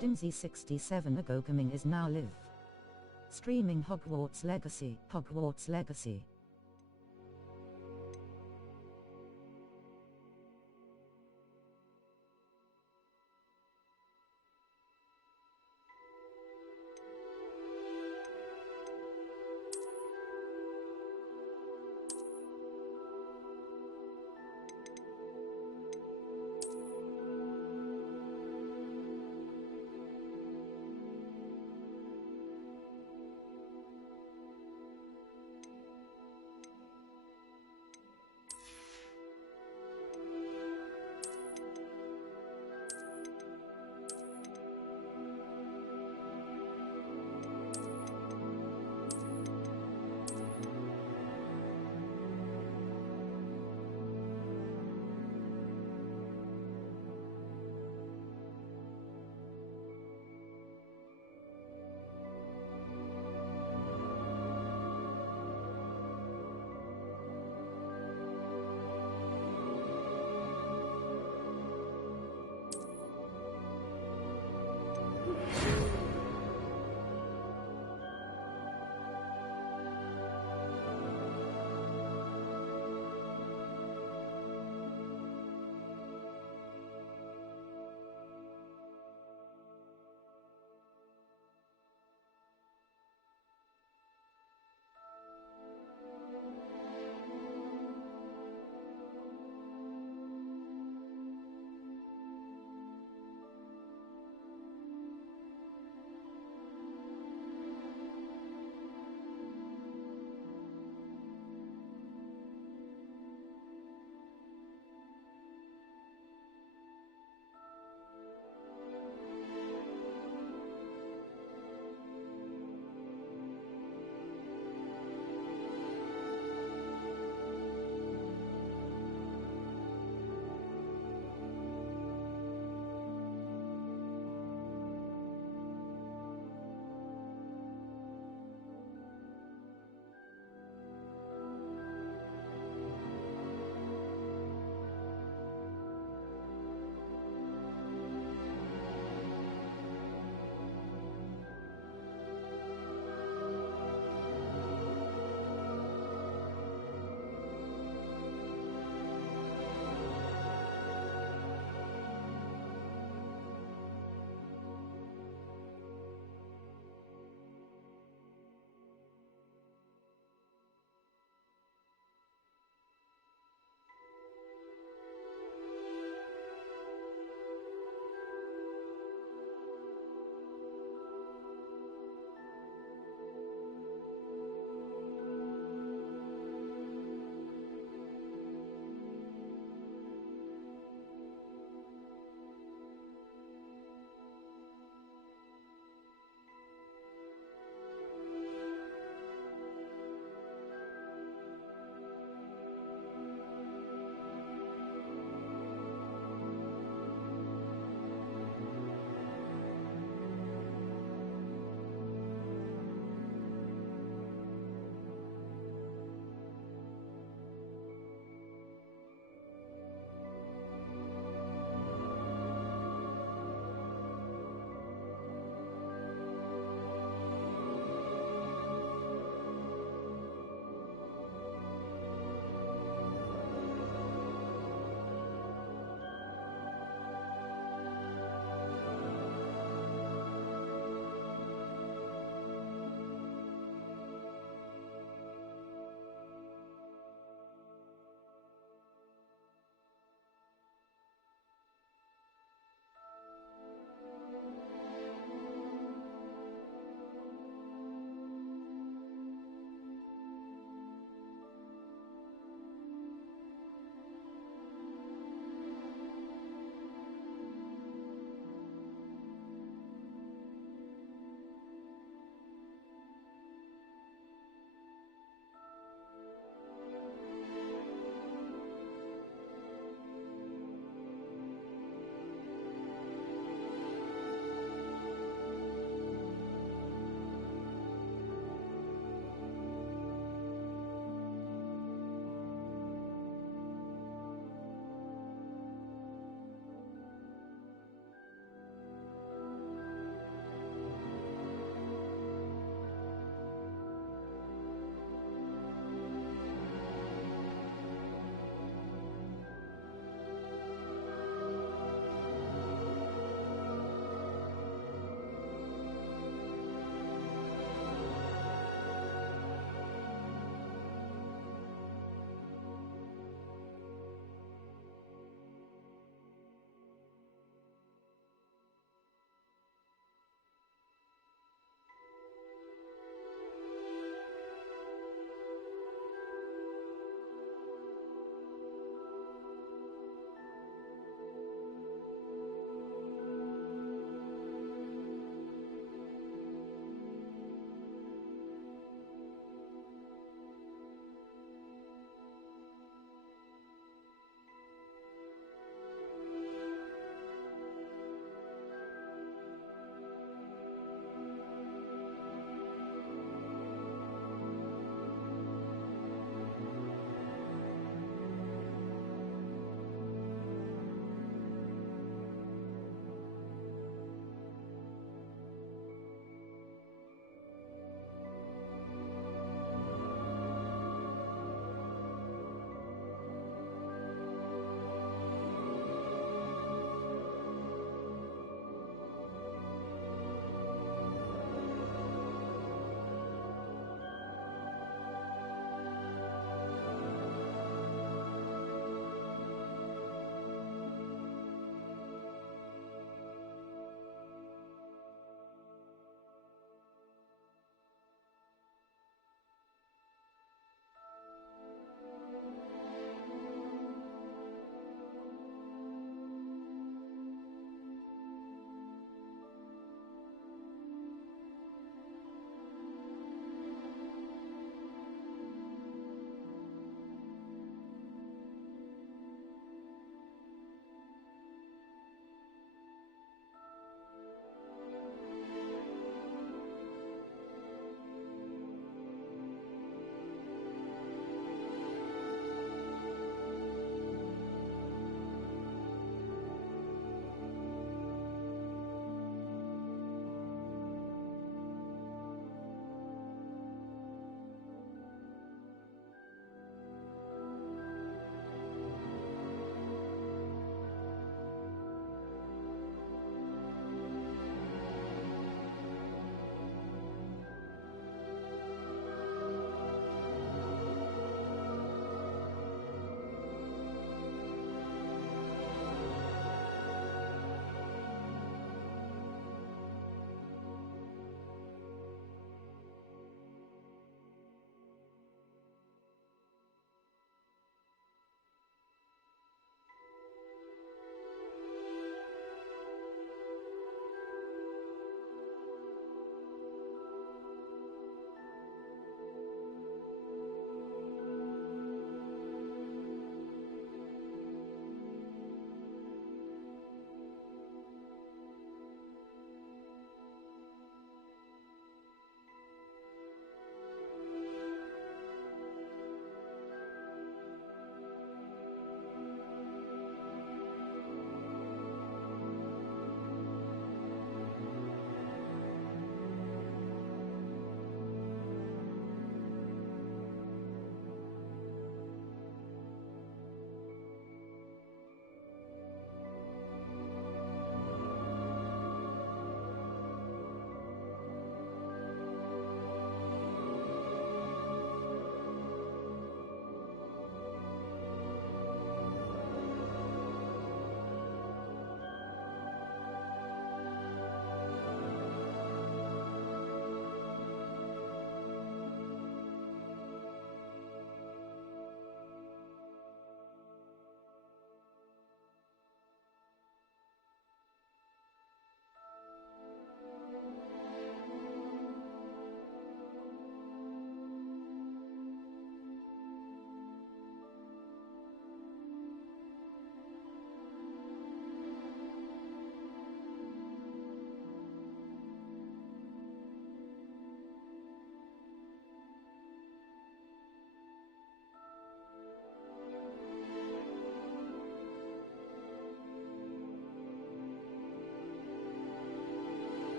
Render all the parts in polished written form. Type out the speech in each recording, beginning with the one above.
DIMZY 67 AGOWGAMING is now live streaming Hogwarts Legacy, Hogwarts Legacy.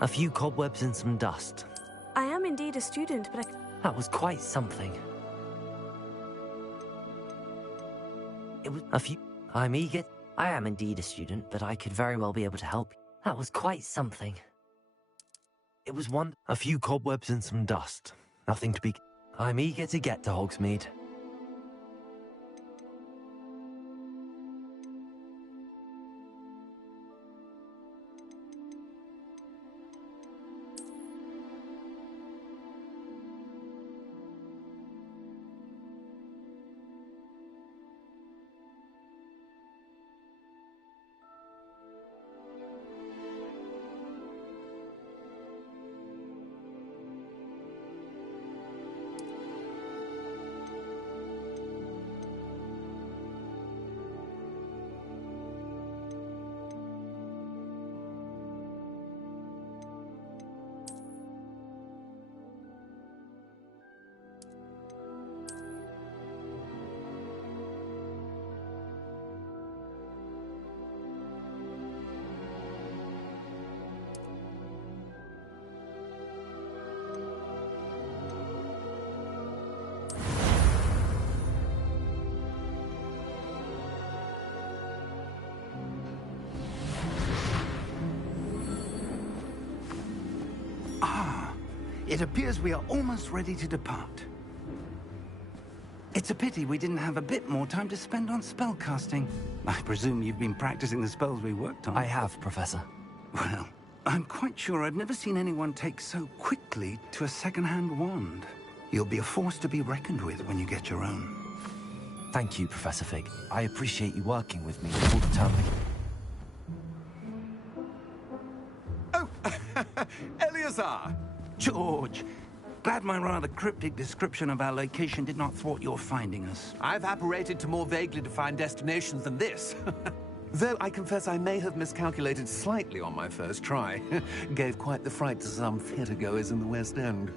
A few cobwebs and some dust. I am indeed a student, but That was quite something. It was a few... I'm eager. I am indeed a student, but I could very well be able to help. That was quite something. It was a few cobwebs and some dust. Nothing to be... I'm eager to get to Hogsmeade. It appears we are almost ready to depart. It's a pity we didn't have a bit more time to spend on spellcasting. I presume you've been practicing the spells we worked on. I have, Professor. Well, I'm quite sure I've never seen anyone take so quickly to a second-hand wand. You'll be a force to be reckoned with when you get your own. Thank you, Professor Fig. I appreciate you working with me all the time. Oh, Eleazar! George, glad my rather cryptic description of our location did not thwart your finding us. I've apparated to more vaguely defined destinations than this. Though I confess I may have miscalculated slightly on my first try. Gave quite the fright to some theatre-goers in the West End.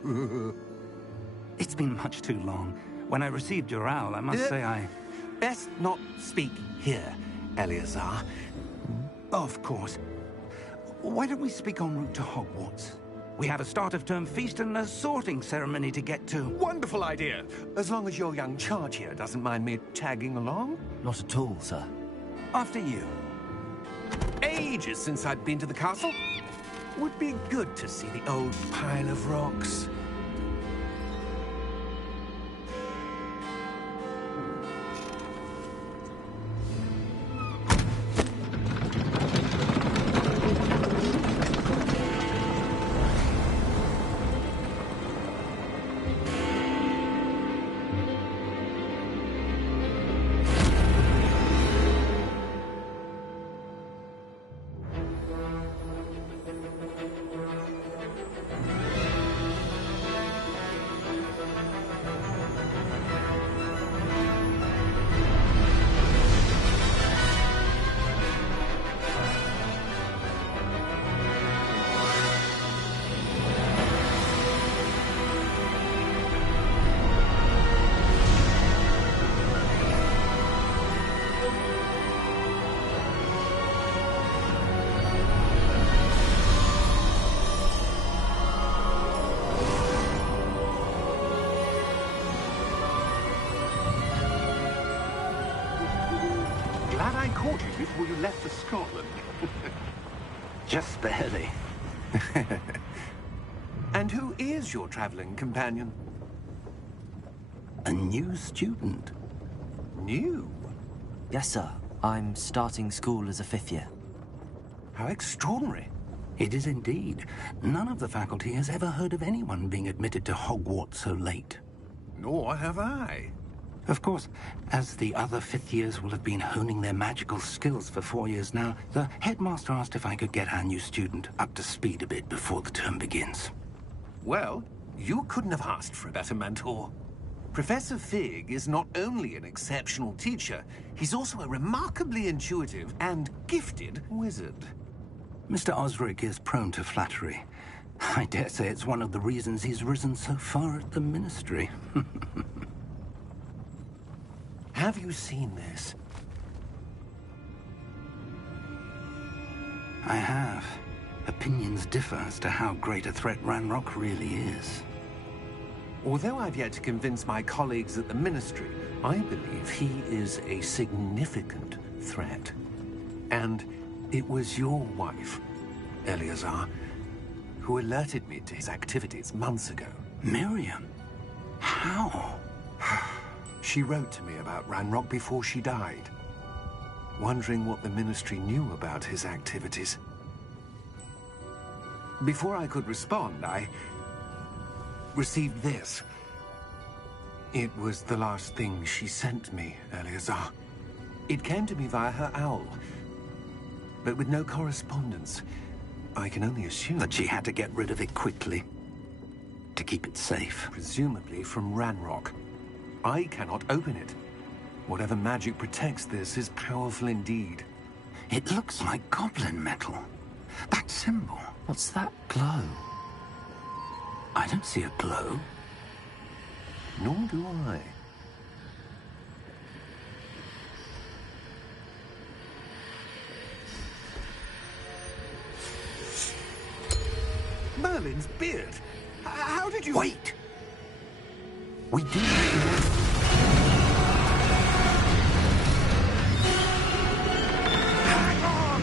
It's been much too long. When I received your owl, I must say I... Best not speak here, Eleazar. Of course. Why don't we speak en route to Hogwarts? We have a start-of-term feast and a sorting ceremony to get to. Wonderful idea! As long as your young charge here doesn't mind me tagging along. Not at all, sir. After you. Ages since I'd been to the castle. Would be good to see the old pile of rocks. Glad I caught you before you left for Scotland. Just barely. And who is your traveling companion? A new student. New? Yes, sir. I'm starting school as a 5th year. How extraordinary. It is indeed. None of the faculty has ever heard of anyone being admitted to Hogwarts so late. Nor have I. Of course, as the other 5th years will have been honing their magical skills for 4 years now, the headmaster asked if I could get our new student up to speed a bit before the term begins. Well, you couldn't have asked for a better mentor. Professor Fig is not only an exceptional teacher, he's also a remarkably intuitive and gifted wizard. Mr. Osric is prone to flattery. I dare say it's one of the reasons he's risen so far at the ministry. Have you seen this? I have. Opinions differ as to how great a threat Ranrock really is. Although I've yet to convince my colleagues at the Ministry, I believe he is a significant threat. And it was your wife, Eleazar, who alerted me to his activities months ago. Miriam? How? She wrote to me about Ranrock before she died, wondering what the Ministry knew about his activities. Before I could respond, I received this. It was the last thing she sent me, Eleazar. It came to me via her owl, but with no correspondence. I can only assume That she had to get rid of it quickly, to keep it safe. presumably from Ranrock. I cannot open it. Whatever magic protects this is powerful indeed. It looks like goblin metal. That symbol. What's that glow? I don't see a glow. Nor do I. Merlin's beard! How did you... Wait! We do know. Hang on!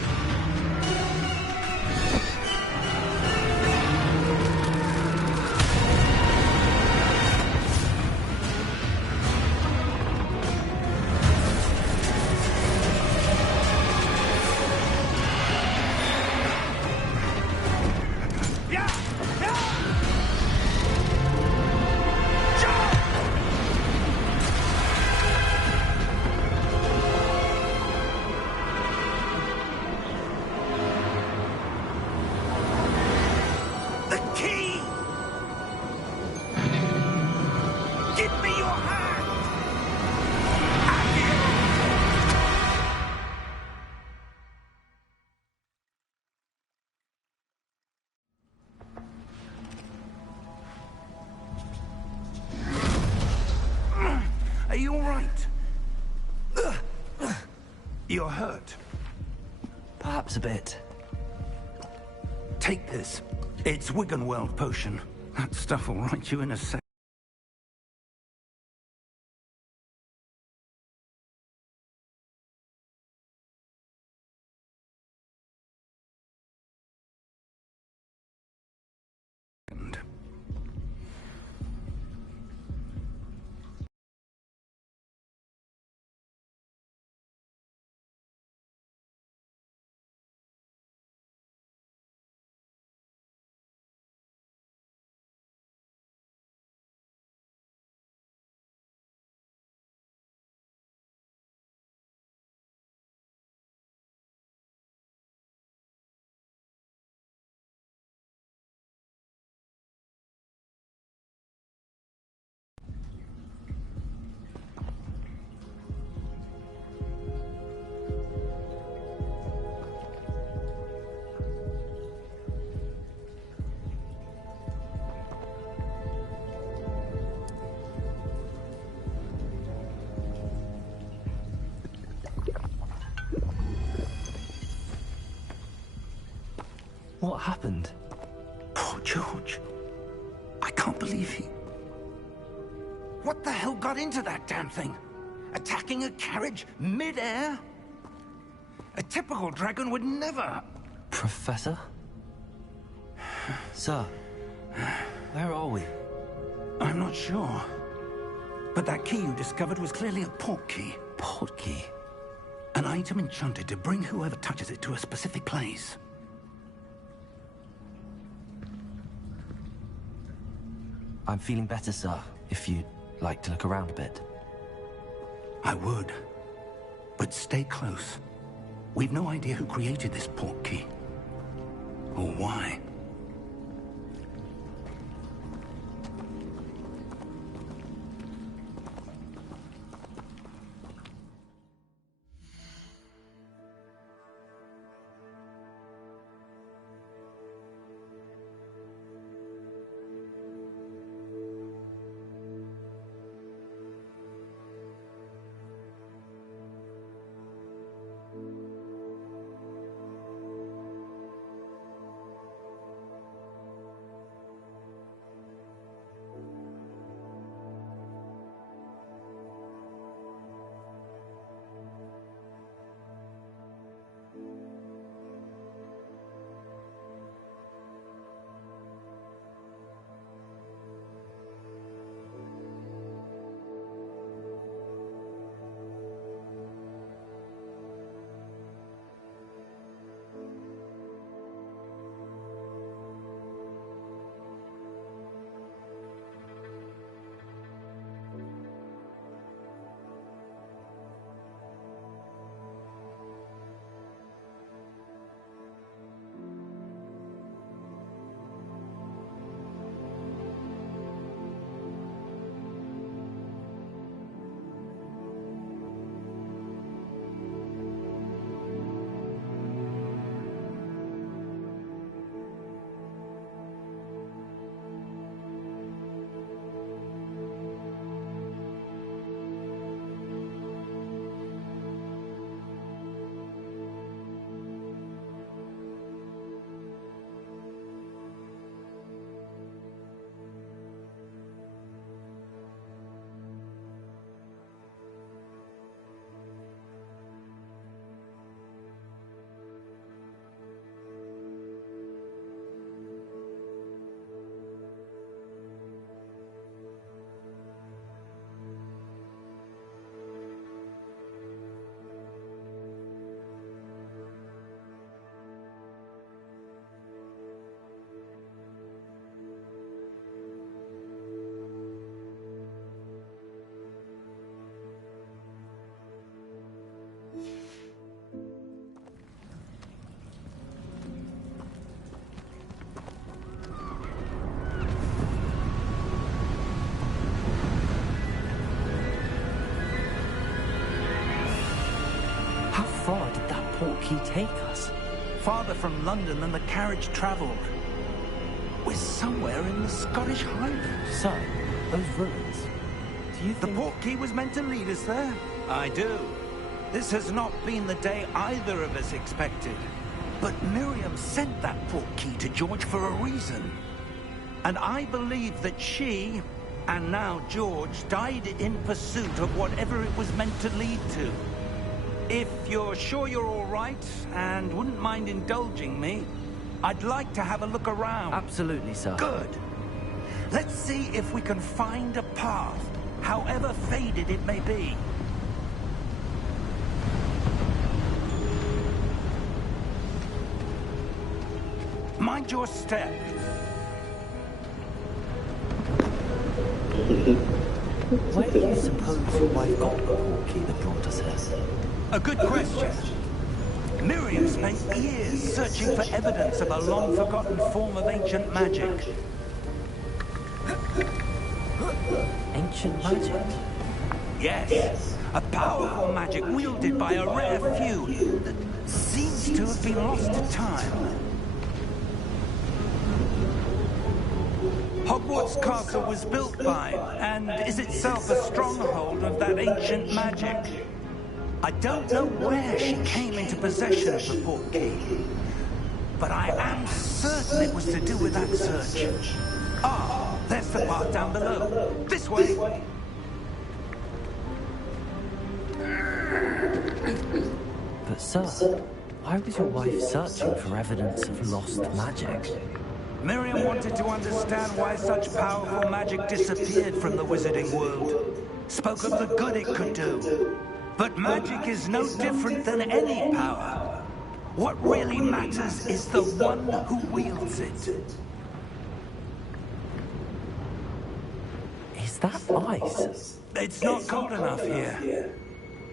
The key! Give me your hand! Are you all right? You're hurt. Perhaps a bit. Take this. It's Wiggenweld potion. That stuff will right you in a second. What happened? Poor George. I can't believe he... What the hell got into that damn thing? Attacking a carriage mid-air? A typical dragon would never... Professor? Sir, where are we? I'm not sure. But that key you discovered was clearly a port key. Port key? An item enchanted to bring whoever touches it to a specific place. I'm feeling better, sir, if you'd like to look around a bit. I would. But stay close. We've no idea who created this port key. Or why. portkey take us? Farther from London than the carriage travelled. We're somewhere in the Scottish Highlands. So, those ruins. Do you The think... portkey was meant to lead us there? I do. This has not been the day either of us expected. But Miriam sent that portkey to George for a reason. And I believe that she, and now George, died in pursuit of whatever it was meant to lead to. If you're sure you're all right, and wouldn't mind indulging me, I'd like to have a look around. Absolutely, sir. Good. Let's see if we can find a path, however faded it may be. Mind your step. Where do you suppose your wife got the portkey that brought us here? A good question. Miriam spent years searching for evidence of a long-forgotten form of ancient magic. Ancient magic? Yes, a powerful magic wielded by a rare few that seems to have been lost to time. Hogwarts Castle was built by, and is itself a stronghold of that ancient magic. I don't know where she came into possession of the portkey, but I am certain it was to do with that search. Ah, there's the path down below. This way. But sir, why was your wife searching for evidence of lost magic? Miriam wanted to understand why such powerful magic disappeared from the wizarding world. Spoke of the good it could do. But magic is no different than any power. What really matters is the one who wields it. Is that ice? It's not cold enough here.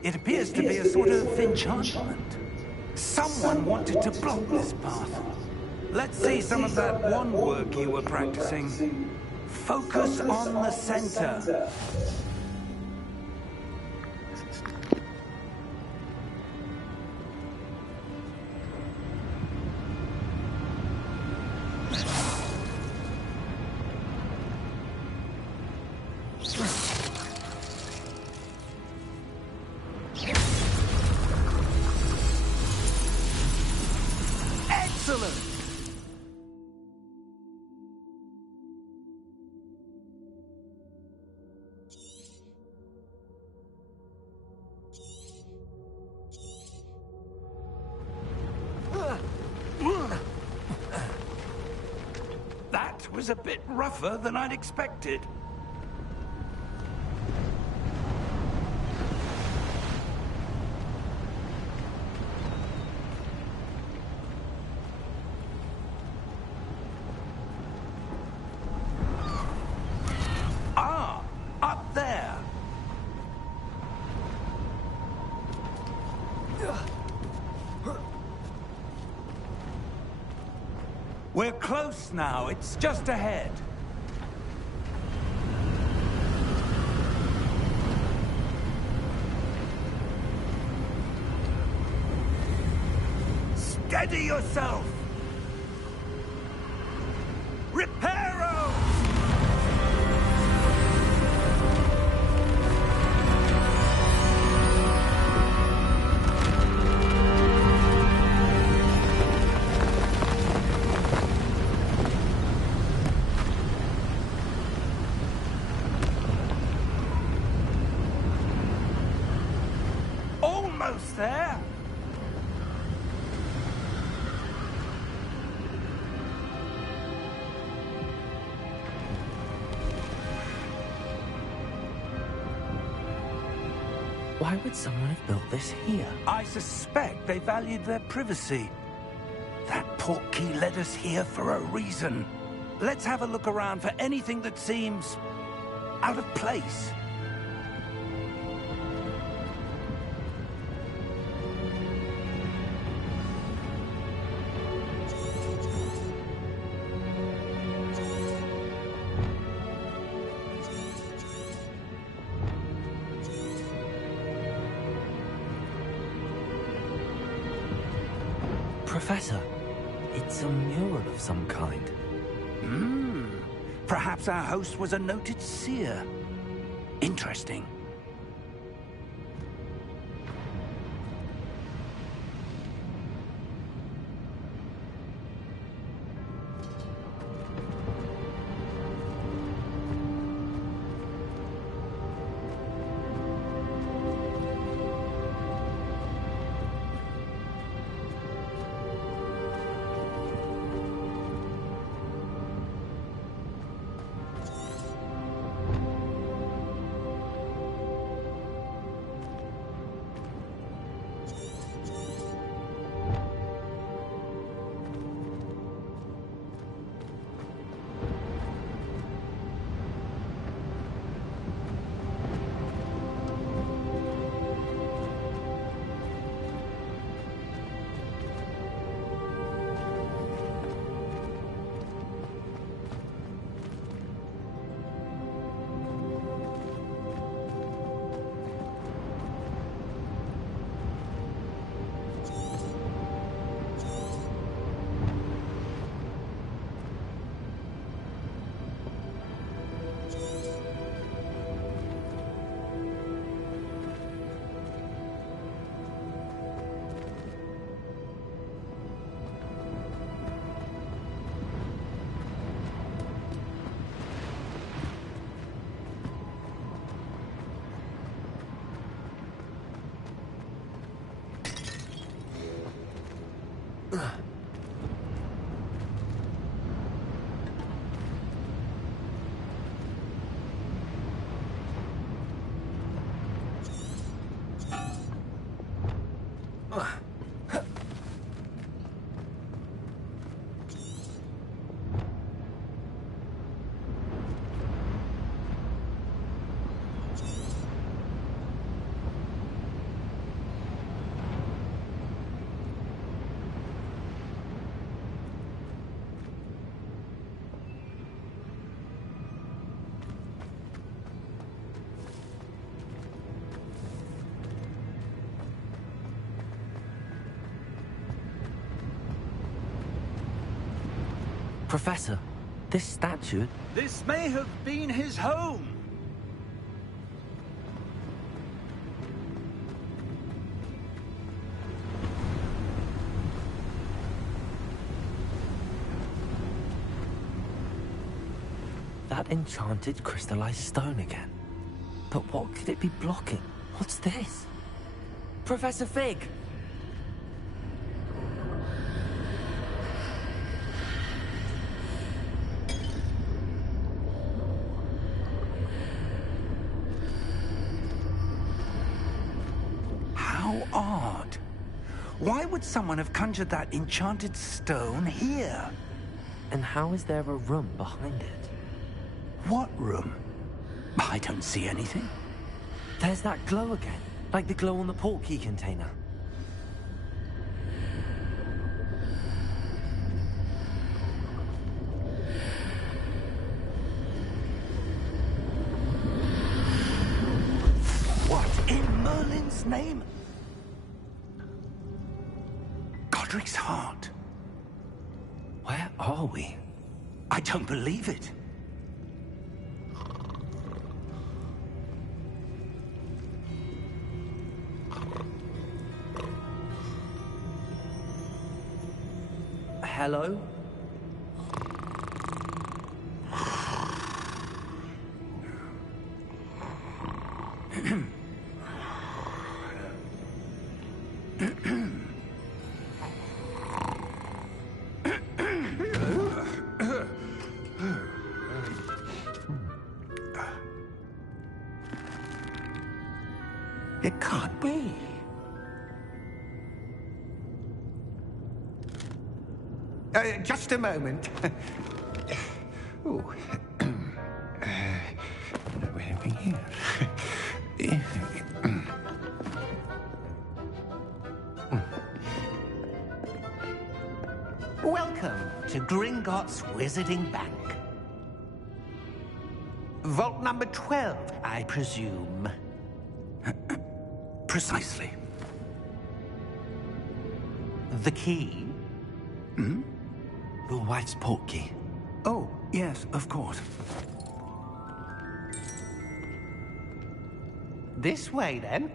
It appears to be a sort of enchantment. Someone wanted to block this path. Let's see some of that wand work you were practicing. Focus on the center. Excellent! That was a bit rougher than I'd expected. Ah, up there. We're close now. It's just ahead. Steady yourself! Reparo! Almost there! Why would someone have built this here? I suspect they valued their privacy. That portkey led us here for a reason. Let's have a look around for anything that seems out of place. Professor, it's a mural of some kind. Perhaps our host was a noted seer. Interesting. Professor, this statue... This may have been his home. That enchanted crystallized stone again. But what could it be blocking? What's this? Professor Fig! How odd. Why would someone have conjured that enchanted stone here? And how is there a room behind it? What room? I don't see anything. There's that glow again, like the glow on the portkey container. What in Merlin's name? Godric's heart. Where are we? I don't believe it. Hello? It can't be. Just a moment. Oh. Where are we here? Welcome to Gringotts Wizarding Bank. Vault number 12, I presume. Precisely. The key? Your wife's portkey. Oh, yes, of course. This way, then.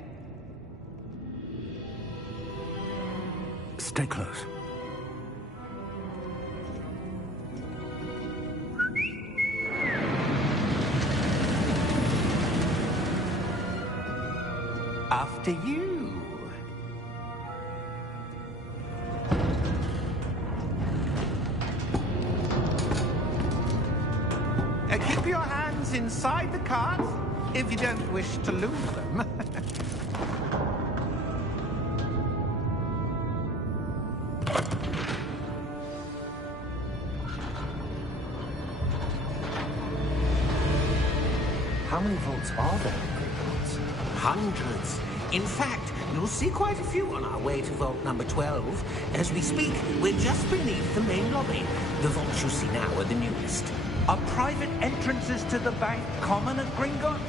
Stay close. After you. Keep your hands inside the cart if you don't wish to lose them. How many vaults are there in Hogwarts? Hundreds. In fact, you'll see quite a few on our way to vault number 12. As we speak, we're just beneath the main lobby. The vaults you see now are the newest. Are private entrances to the bank common at Gringotts?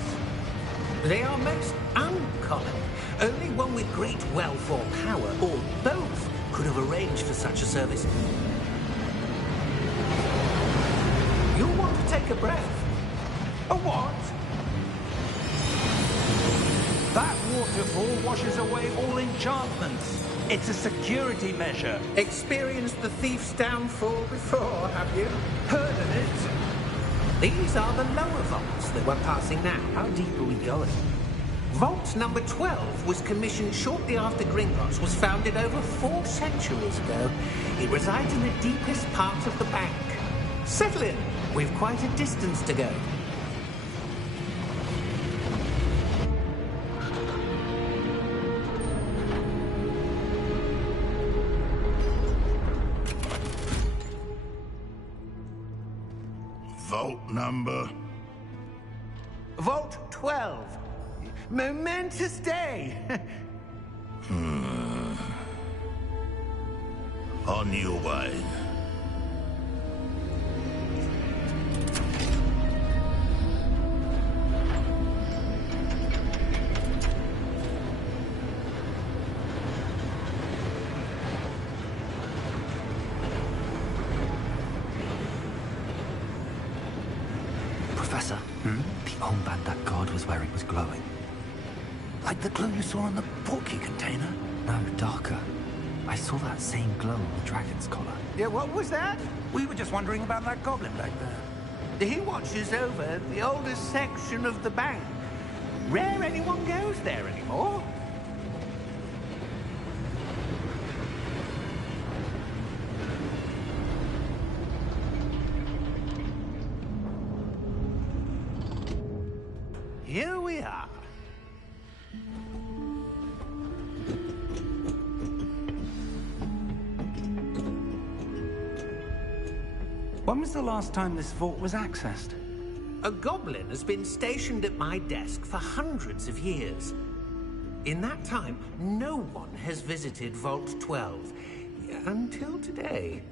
They are most uncommon. Only one with great wealth or power, or both, could have arranged for such a service. You'll want to take a breath. A what? That waterfall washes away all enchantments. It's a security measure. Experienced the thief's downfall before, have you? Heard of it? These are the lower vaults that we're passing now. How deep are we going? Vault number 12 was commissioned shortly after Gringotts was founded over 4 centuries ago. It resides in the deepest part of the bank. Settle in. We've quite a distance to go. Vault number? Vault 12. Momentous day. On your way. Professor, the armband that guard was wearing was glowing. Like the glow you saw on the portkey container? No, darker. I saw that same glow on the dragon's collar. Yeah, what was that? We were just wondering about that goblin back there. He watches over the oldest section of the bank. Rare anyone goes there anymore. Here we are. When was the last time this vault was accessed? A goblin has been stationed at my desk for hundreds of years. In that time, no one has visited Vault 12. Until today.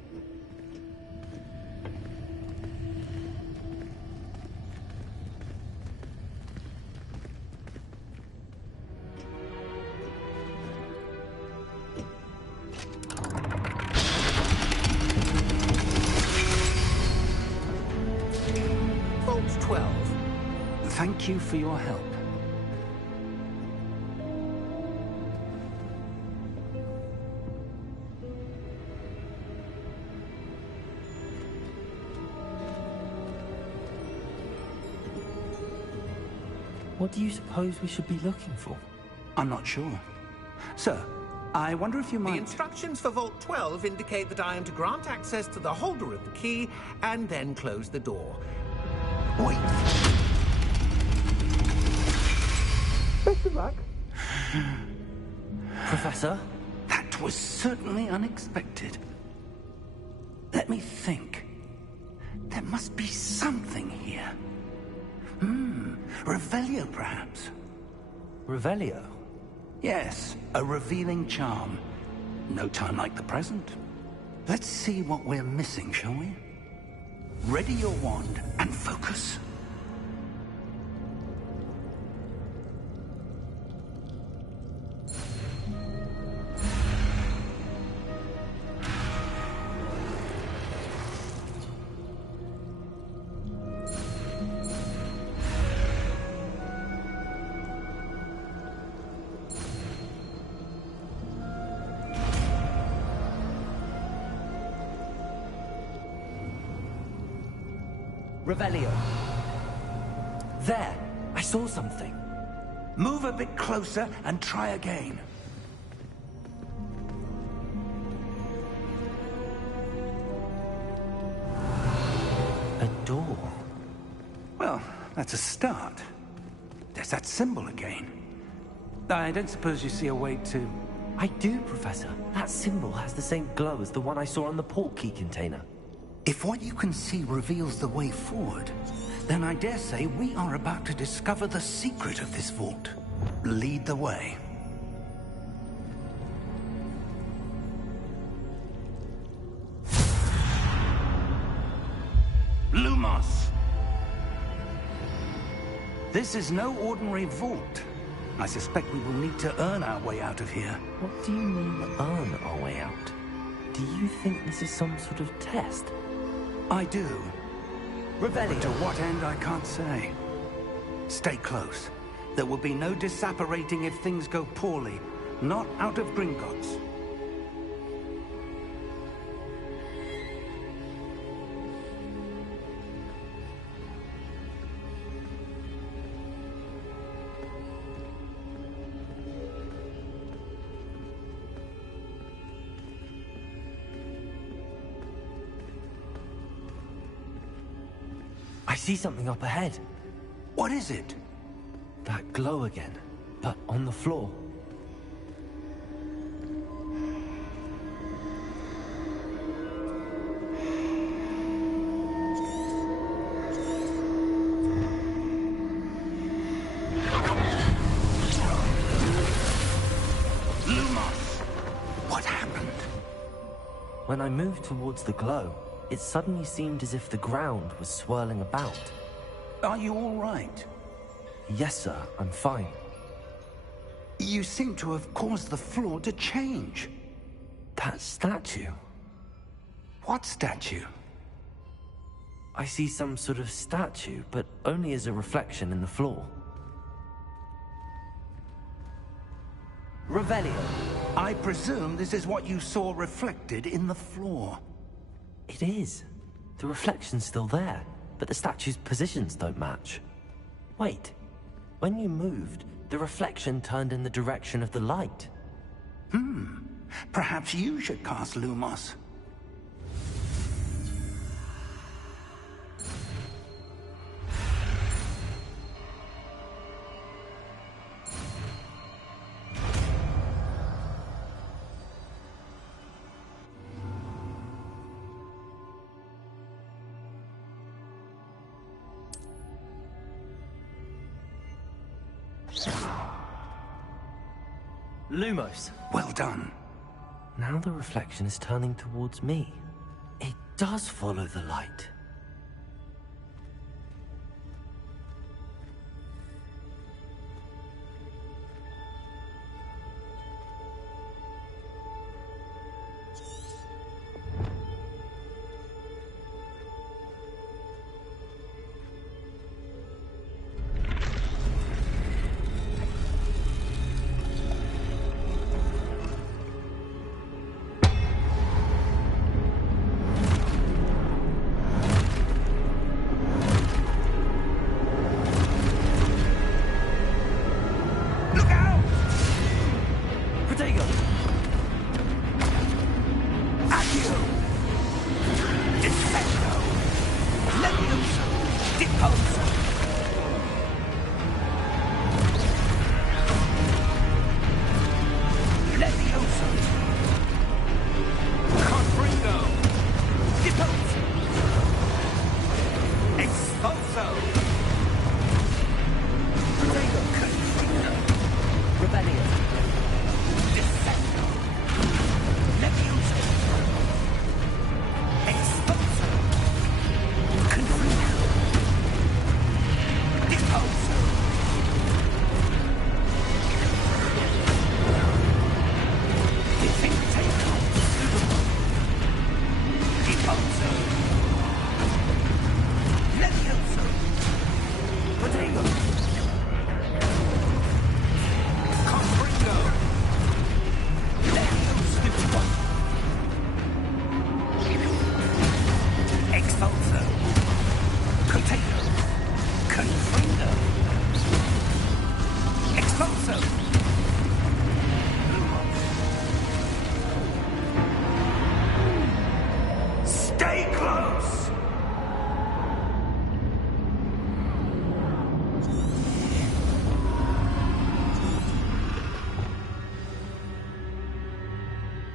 Vault 12. Thank you for your help. What do you suppose we should be looking for? I'm not sure. Sir, I wonder if you The might... instructions for Vault 12 indicate that I am to grant access to the holder of the key and then close the door. Wait. Best of luck. Professor? That was certainly unexpected. Let me think. There must be something here. Revelio, perhaps. Revelio? Yes, a revealing charm. No time like the present. Let's see what we're missing, shall we? Ready your wand and focus. Revelio. There! I saw something. Move a bit closer and try again. A door. Well, that's a start. There's that symbol again. I don't suppose you see a way to... I do, Professor. That symbol has the same glow as the one I saw on the port key container. If what you can see reveals the way forward, then I dare say we are about to discover the secret of this vault. Lead the way. Lumos! This is no ordinary vault. I suspect we will need to earn our way out of here. What do you mean, earn our way out? Do you think this is some sort of test? I do. Revelio. To what end, I can't say. Stay close. There will be no disapparating if things go poorly. Not out of Gringotts. I see something up ahead. What is it? That glow again, but on the floor. Lumos! What happened? When I moved towards the glow, it suddenly seemed as if the ground was swirling about. Are you all right? Yes, sir, I'm fine. You seem to have caused the floor to change. That statue. What statue? I see some sort of statue, but only as a reflection in the floor. Revelio. I presume this is what you saw reflected in the floor. It is. The reflection's still there, but the statue's positions don't match. Wait. When you moved, the reflection turned in the direction of the light. Perhaps you should cast Lumos. Lumos. Well done. Now the reflection is turning towards me. It does follow the light.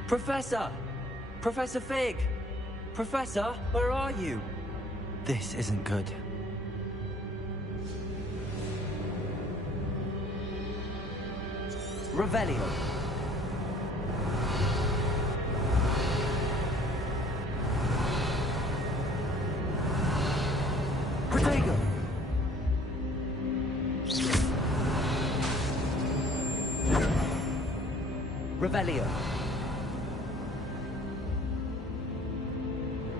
Professor! Professor Fig! Professor, where are you? This isn't good. Revelio. Protego. Revelio.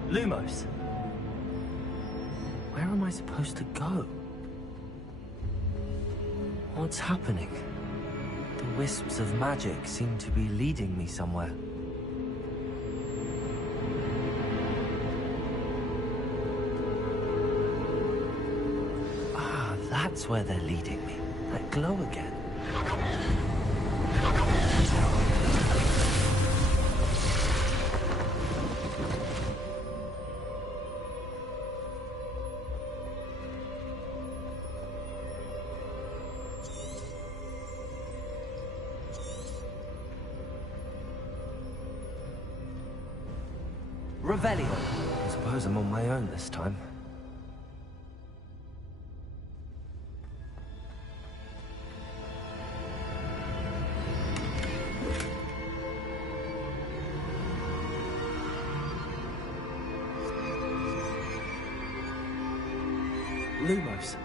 Lumos. Where am I supposed to go? What's happening? The wisps of magic seem to be leading me somewhere. Ah, that's where they're leading me. That glow again. Revelio. I suppose I'm on my own this time. Lumos.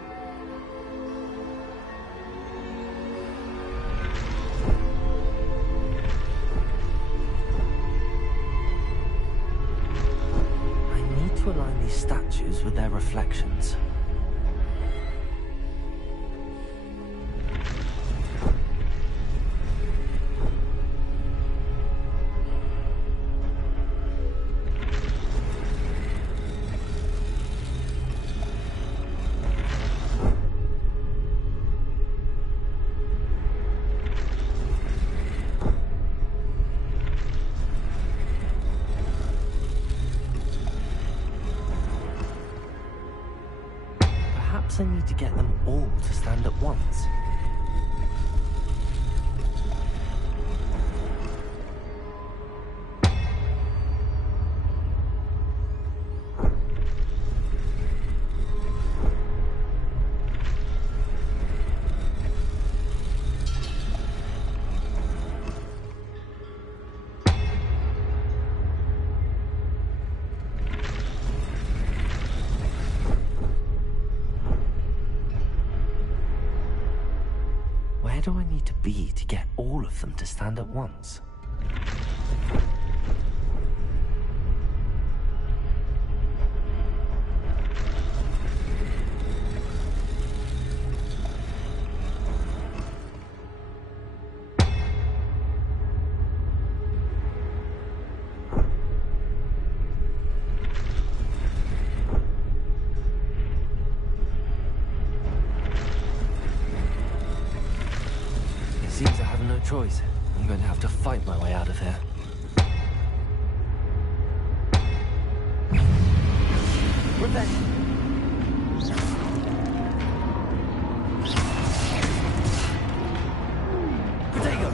To align these statues with their reflections. Perhaps I need to get them all to stand at once. Where do I need to be to get all of them to stand at once? Seems I have no choice. I'm going to have to fight my way out of here. Revenge! Protego!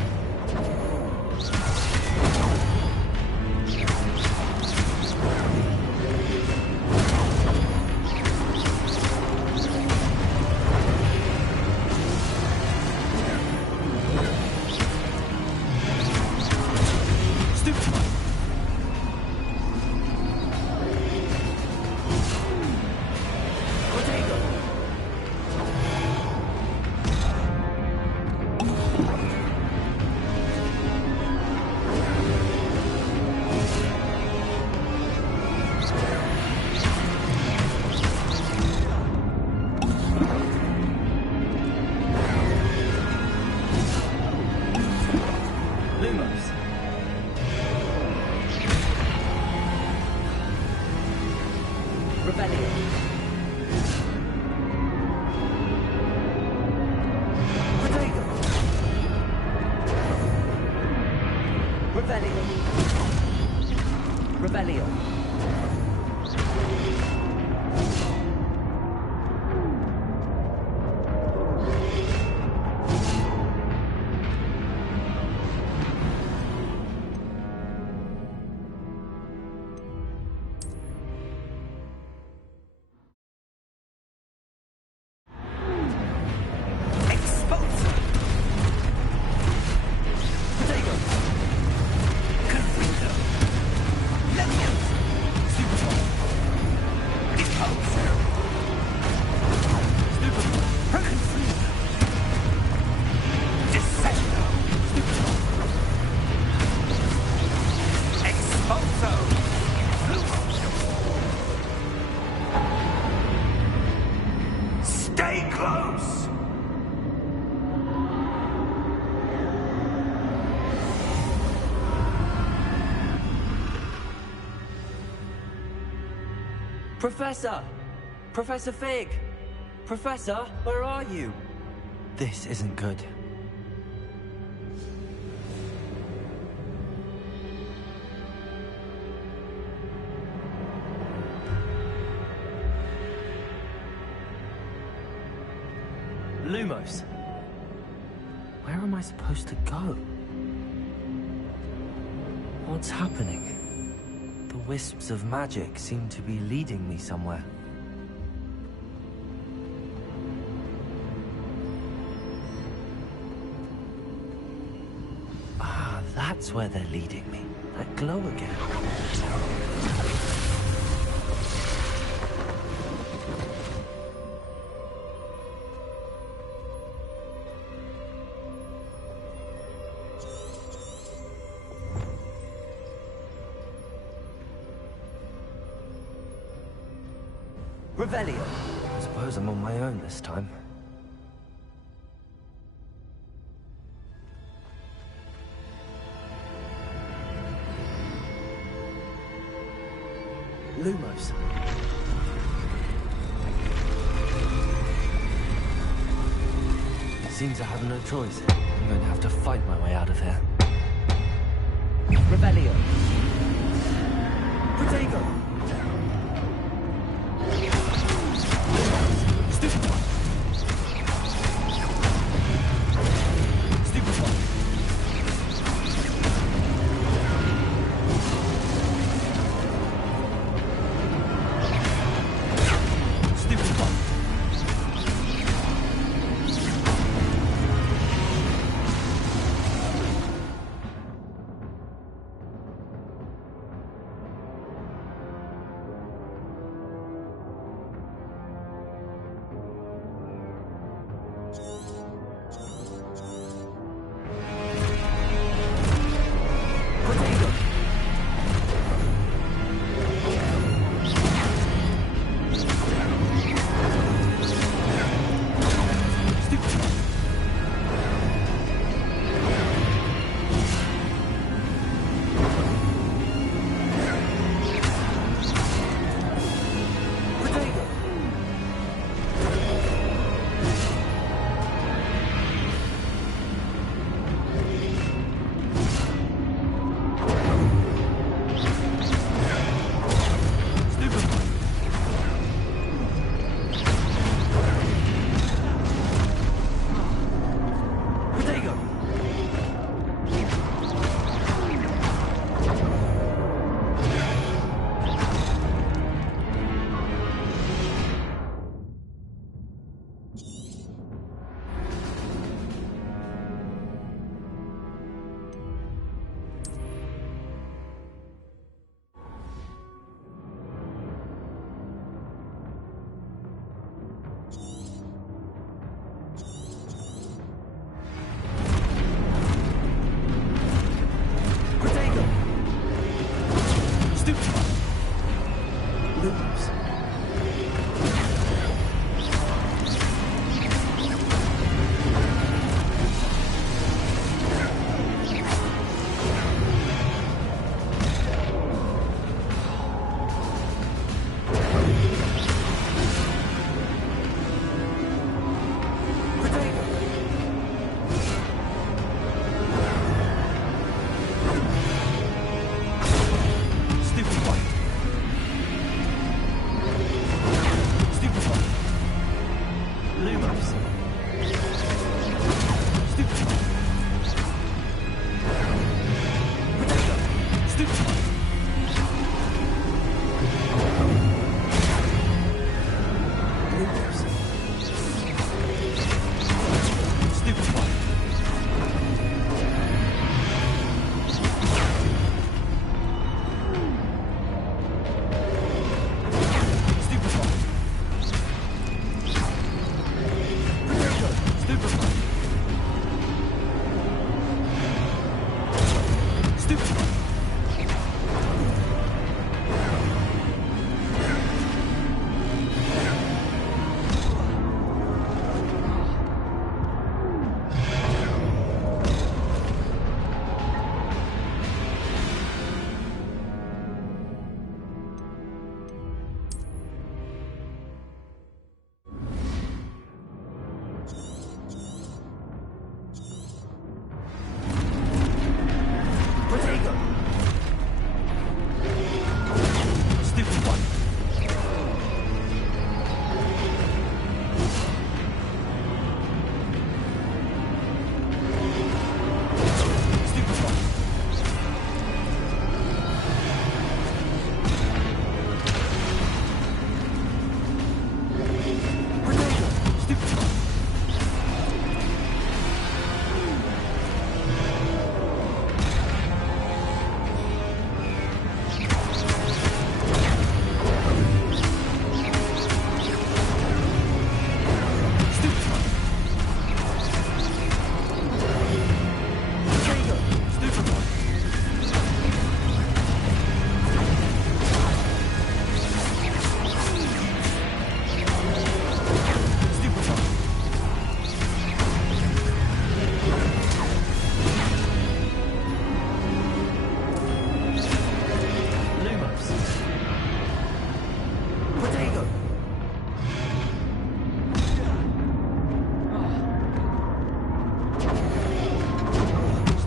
Revelio. Professor! Professor Fig! Professor, where are you? This isn't good. Lumos! Where am I supposed to go? What's happening? The wisps of magic seem to be leading me somewhere. Ah, that's where they're leading me. That glow again. Revelio. I suppose I'm on my own this time. Lumos. Seems I have no choice. I'm going to have to fight my way out of here. Revelio. Protego.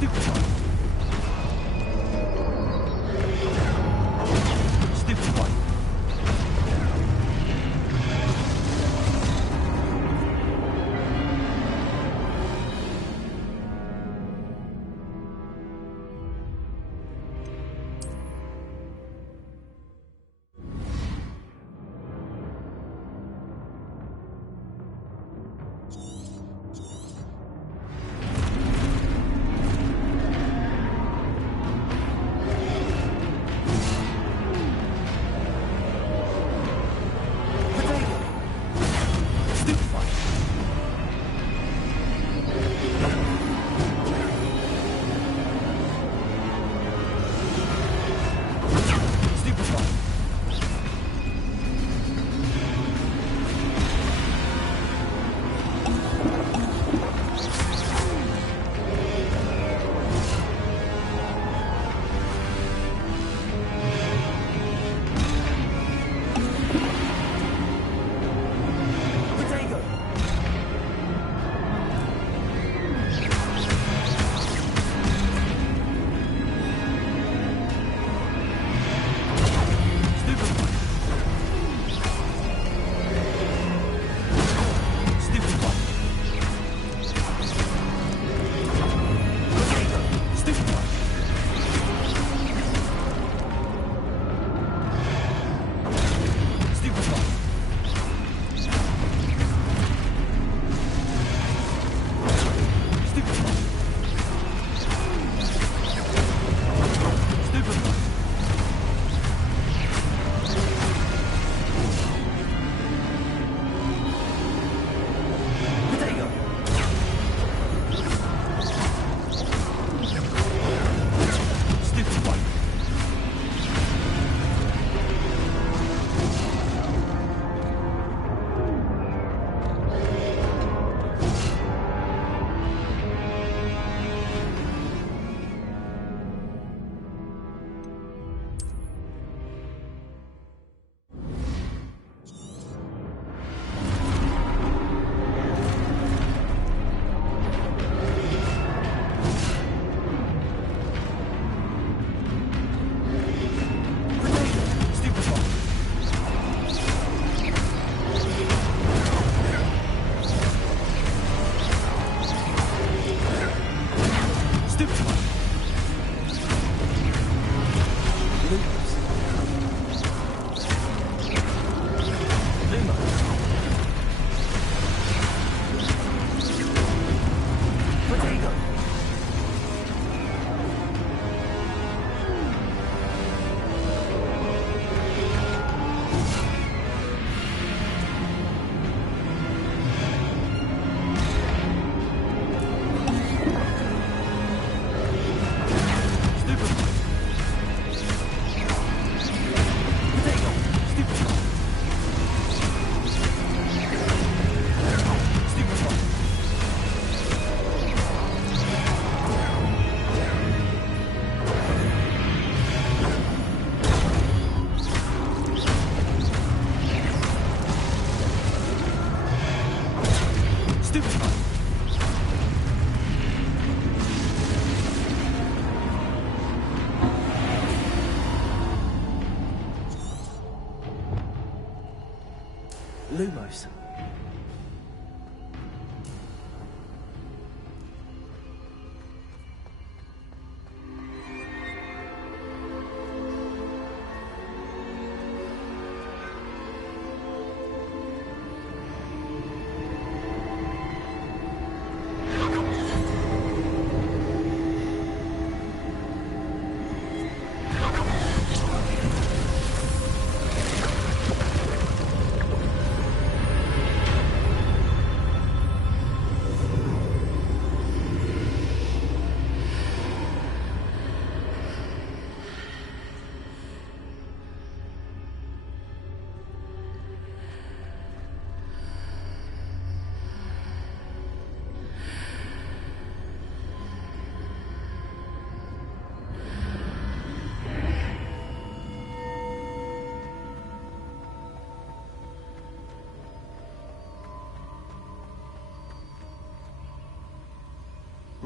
Lumos.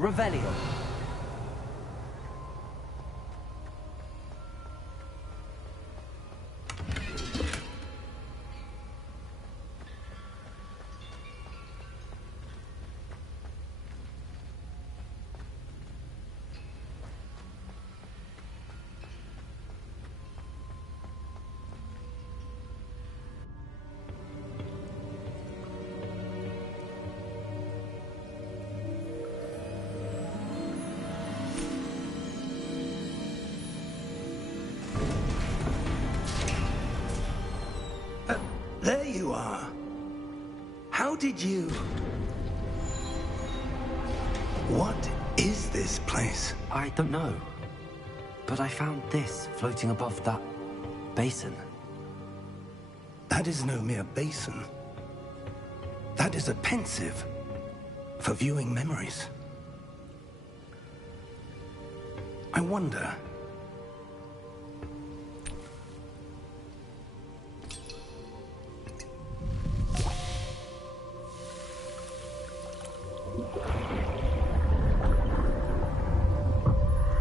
Revelio. you are. How did you... What is this place? I don't know. But I found this floating above that basin. That is no mere basin. That is a pensive for viewing memories. I wonder...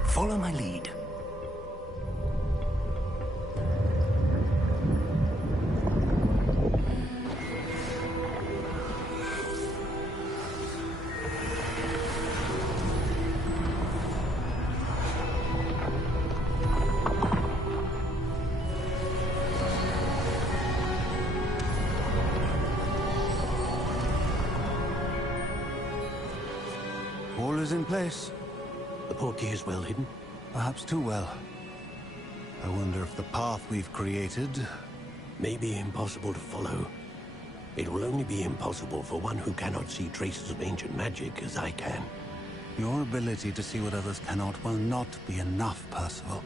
Follow my lead. All is in place. The portkey is well hidden. Perhaps too well. I wonder if the path we've created... May be impossible to follow. It will only be impossible for one who cannot see traces of ancient magic as I can. Your ability to see what others cannot will not be enough, Percival.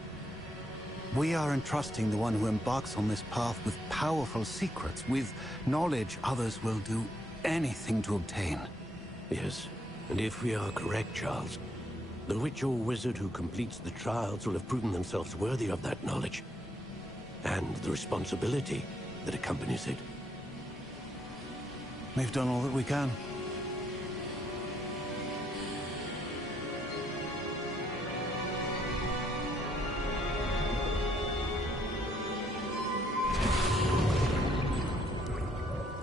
We are entrusting the one who embarks on this path with powerful secrets, with knowledge others will do anything to obtain. Yes, and if we are correct, Charles, the witch or wizard who completes the trials will have proven themselves worthy of that knowledge, and the responsibility that accompanies it. We've done all that we can.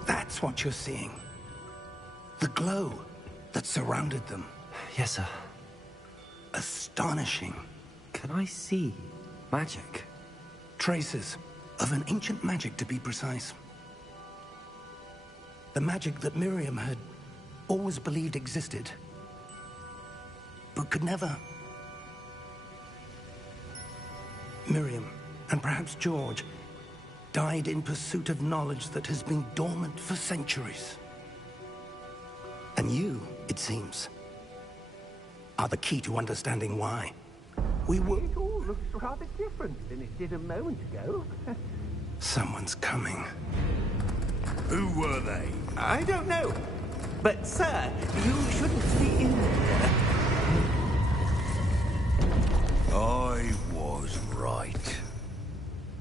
That's what you're seeing. The glow that surrounded them. Yes, sir. Astonishing. Can I see magic? Traces of an ancient magic, to be precise. The magic that Miriam had always believed existed, but could never. Miriam, and perhaps George, died in pursuit of knowledge that has been dormant for centuries. And you, it seems, are the key to understanding why. We will... It all looks rather different than it did a moment ago. Someone's coming. Who were they? I don't know. But, sir, you shouldn't be in there. I was right.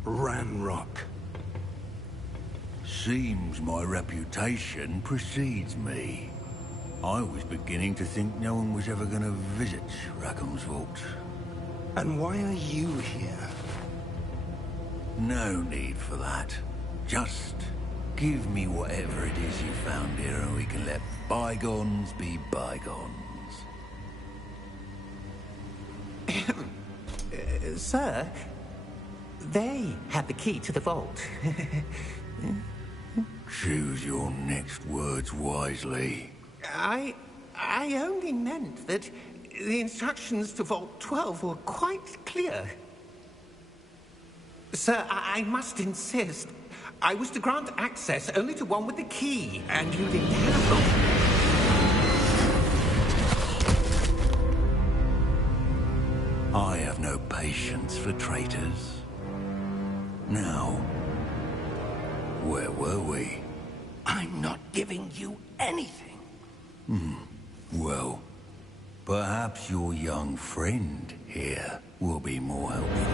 Ranrock. Seems my reputation precedes me. I was beginning to think no one was ever going to visit Rackham's Vault. And why are you here? No need for that. Just give me whatever it is you found here and we can let bygones be bygones. Sir, they have the key to the vault. Choose your next words wisely. I only meant that the instructions to Vault 12 were quite clear. Sir, I must insist. I was to grant access only to one with the key, and you didn't have them. I have no patience for traitors. Now, where were we? I'm not giving you anything. Well, perhaps your young friend here will be more helpful.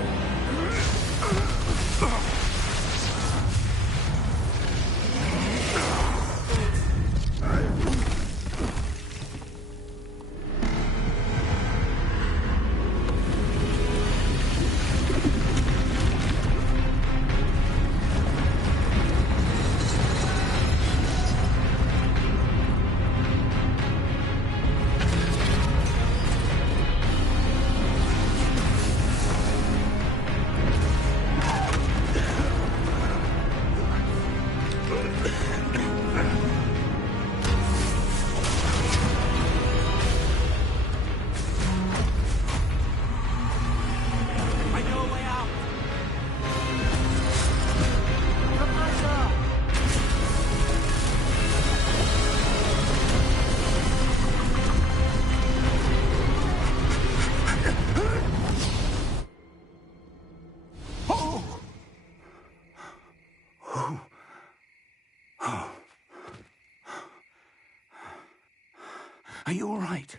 Are you all right?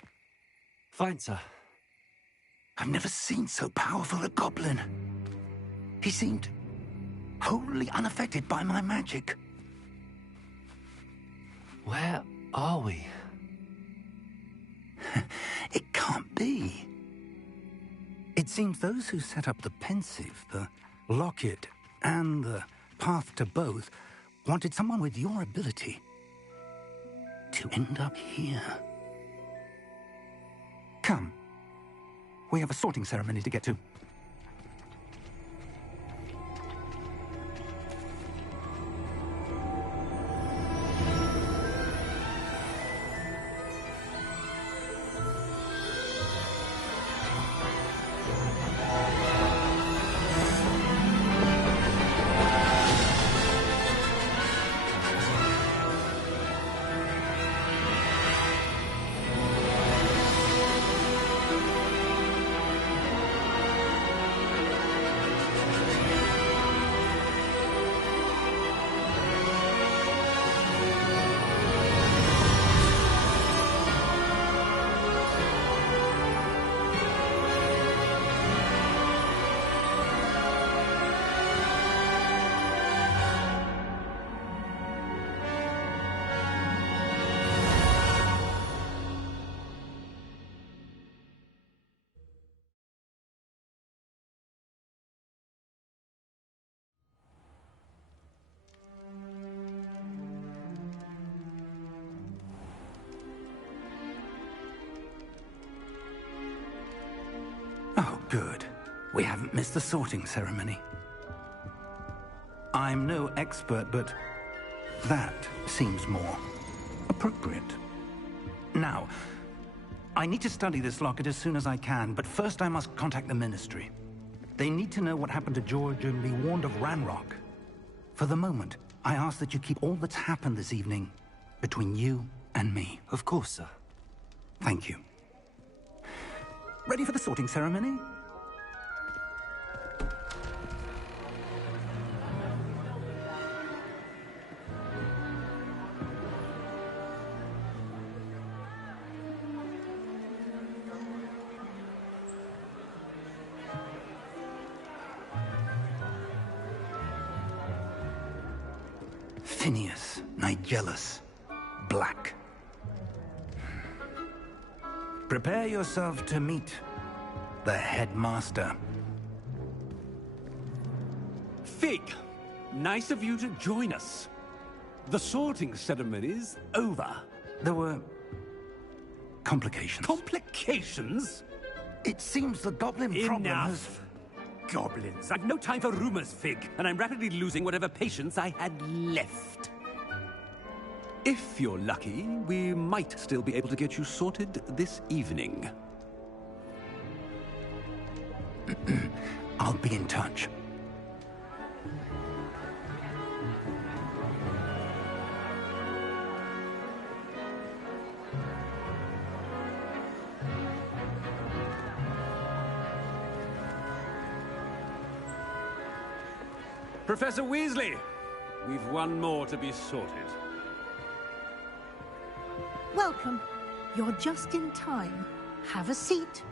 Fine, sir. I've never seen so powerful a goblin. He seemed wholly unaffected by my magic. Where are we? It can't be. It seems those who set up the pensive, the locket, and the path to both wanted someone with your ability to end up here. Come. We have a sorting ceremony to get to. Oh, good. We haven't missed the sorting ceremony. I'm no expert, but that seems more appropriate. Now, I need to study this locket as soon as I can, but first I must contact the Ministry. They need to know what happened to George and be warned of Ranrock. For the moment, I ask that you keep all that's happened this evening between you and me. Of course, sir. Thank you. Ready for the sorting ceremony? Phineas, Nigellus, Black. Prepare yourself to meet the headmaster. Fig, nice of you to join us. The sorting ceremony's over. There were complications. Complications? It seems the goblin problem has... Enough! Goblins. I've no time for rumors, Fig, and I'm rapidly losing whatever patience I had left. If you're lucky, we might still be able to get you sorted this evening. I'll be in touch. Professor Weasley, we've one more to be sorted. Welcome. You're just in time. Have a seat.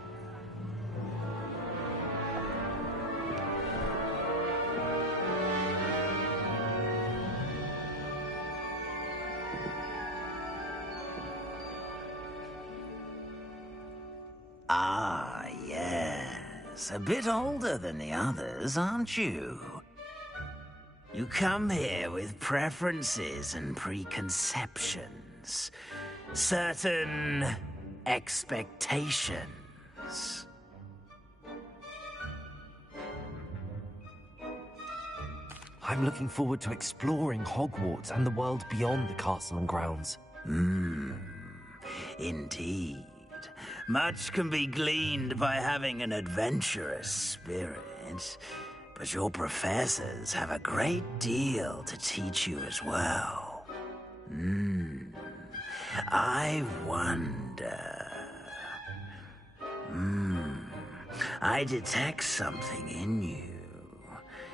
Ah, yes. A bit older than the others, aren't you? You come here with preferences and preconceptions. Certain expectations. I'm looking forward to exploring Hogwarts and the world beyond the castle and grounds. Indeed. Much can be gleaned by having an adventurous spirit, but your professors have a great deal to teach you as well. I wonder... I detect something in you.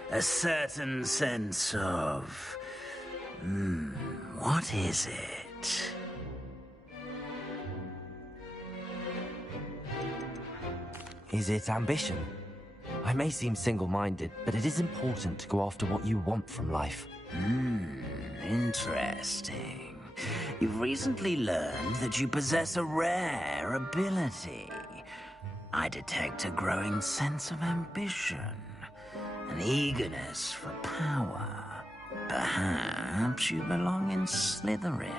A certain sense of... what is it? Is it ambition? I may seem single-minded, but it is important to go after what you want from life. Interesting. You've recently learned that you possess a rare ability. I detect a growing sense of ambition, an eagerness for power. Perhaps you belong in Slytherin.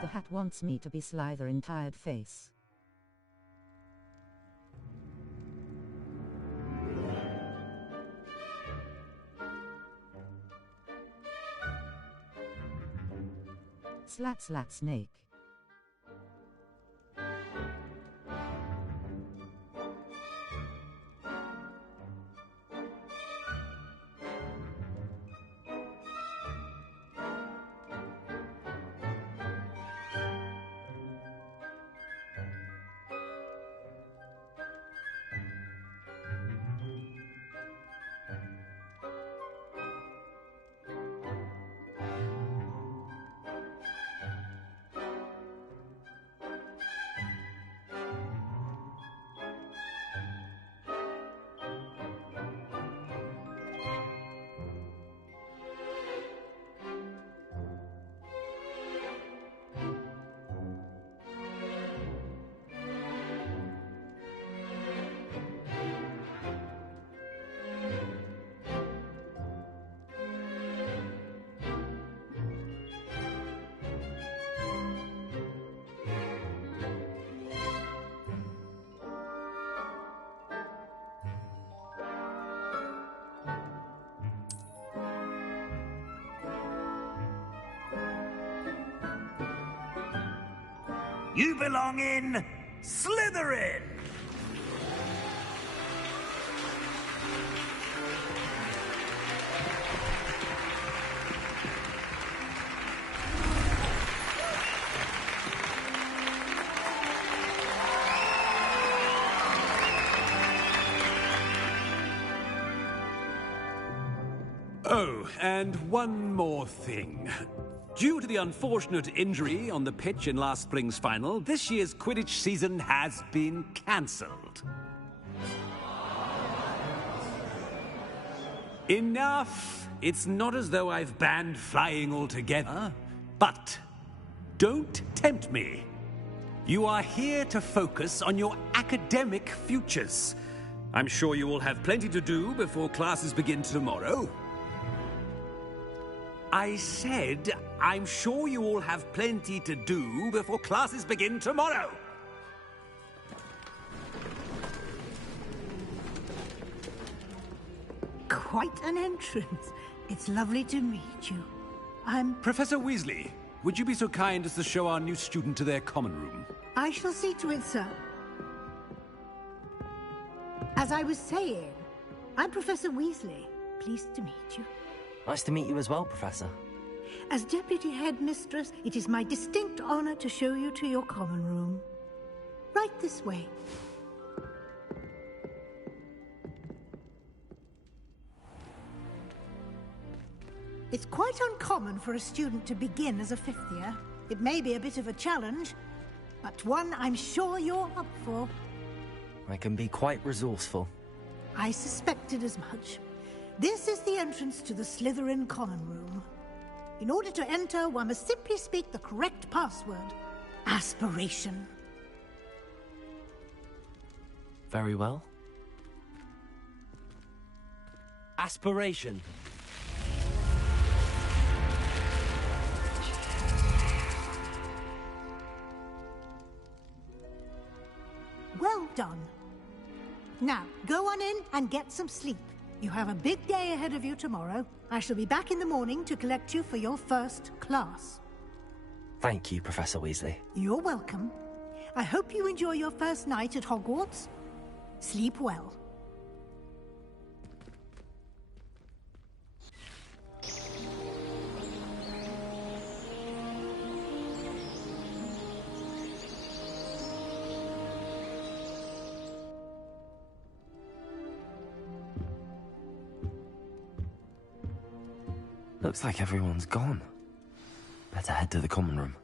The hat wants me to be Slytherin tired face. Slat slat snake. You belong in Slytherin! Oh, and one more thing. Due to the unfortunate injury on the pitch in last spring's final, this year's Quidditch season has been cancelled. Enough! It's not as though I've banned flying altogether, but don't tempt me. You are here to focus on your academic futures. I'm sure you will have plenty to do before classes begin tomorrow. I said, I'm sure you all have plenty to do before classes begin tomorrow. Quite an entrance. It's lovely to meet you. I'm... Professor Weasley, would you be so kind as to show our new student to their common room? I shall see to it, sir. As I was saying, I'm Professor Weasley. Pleased to meet you. Nice to meet you as well, Professor. As Deputy Headmistress, it is my distinct honor to show you to your common room. Right this way. It's quite uncommon for a student to begin as a fifth year. It may be a bit of a challenge, but one I'm sure you're up for. I can be quite resourceful. I suspected as much. This is the entrance to the Slytherin common room. In order to enter, one must simply speak the correct password. Aspiration. Very well. Aspiration. Well done. Now, go on in and get some sleep. You have a big day ahead of you tomorrow. I shall be back in the morning to collect you for your first class. Thank you, Professor Weasley. You're welcome. I hope you enjoy your first night at Hogwarts. Sleep well. Looks like everyone's gone. Better head to the common room.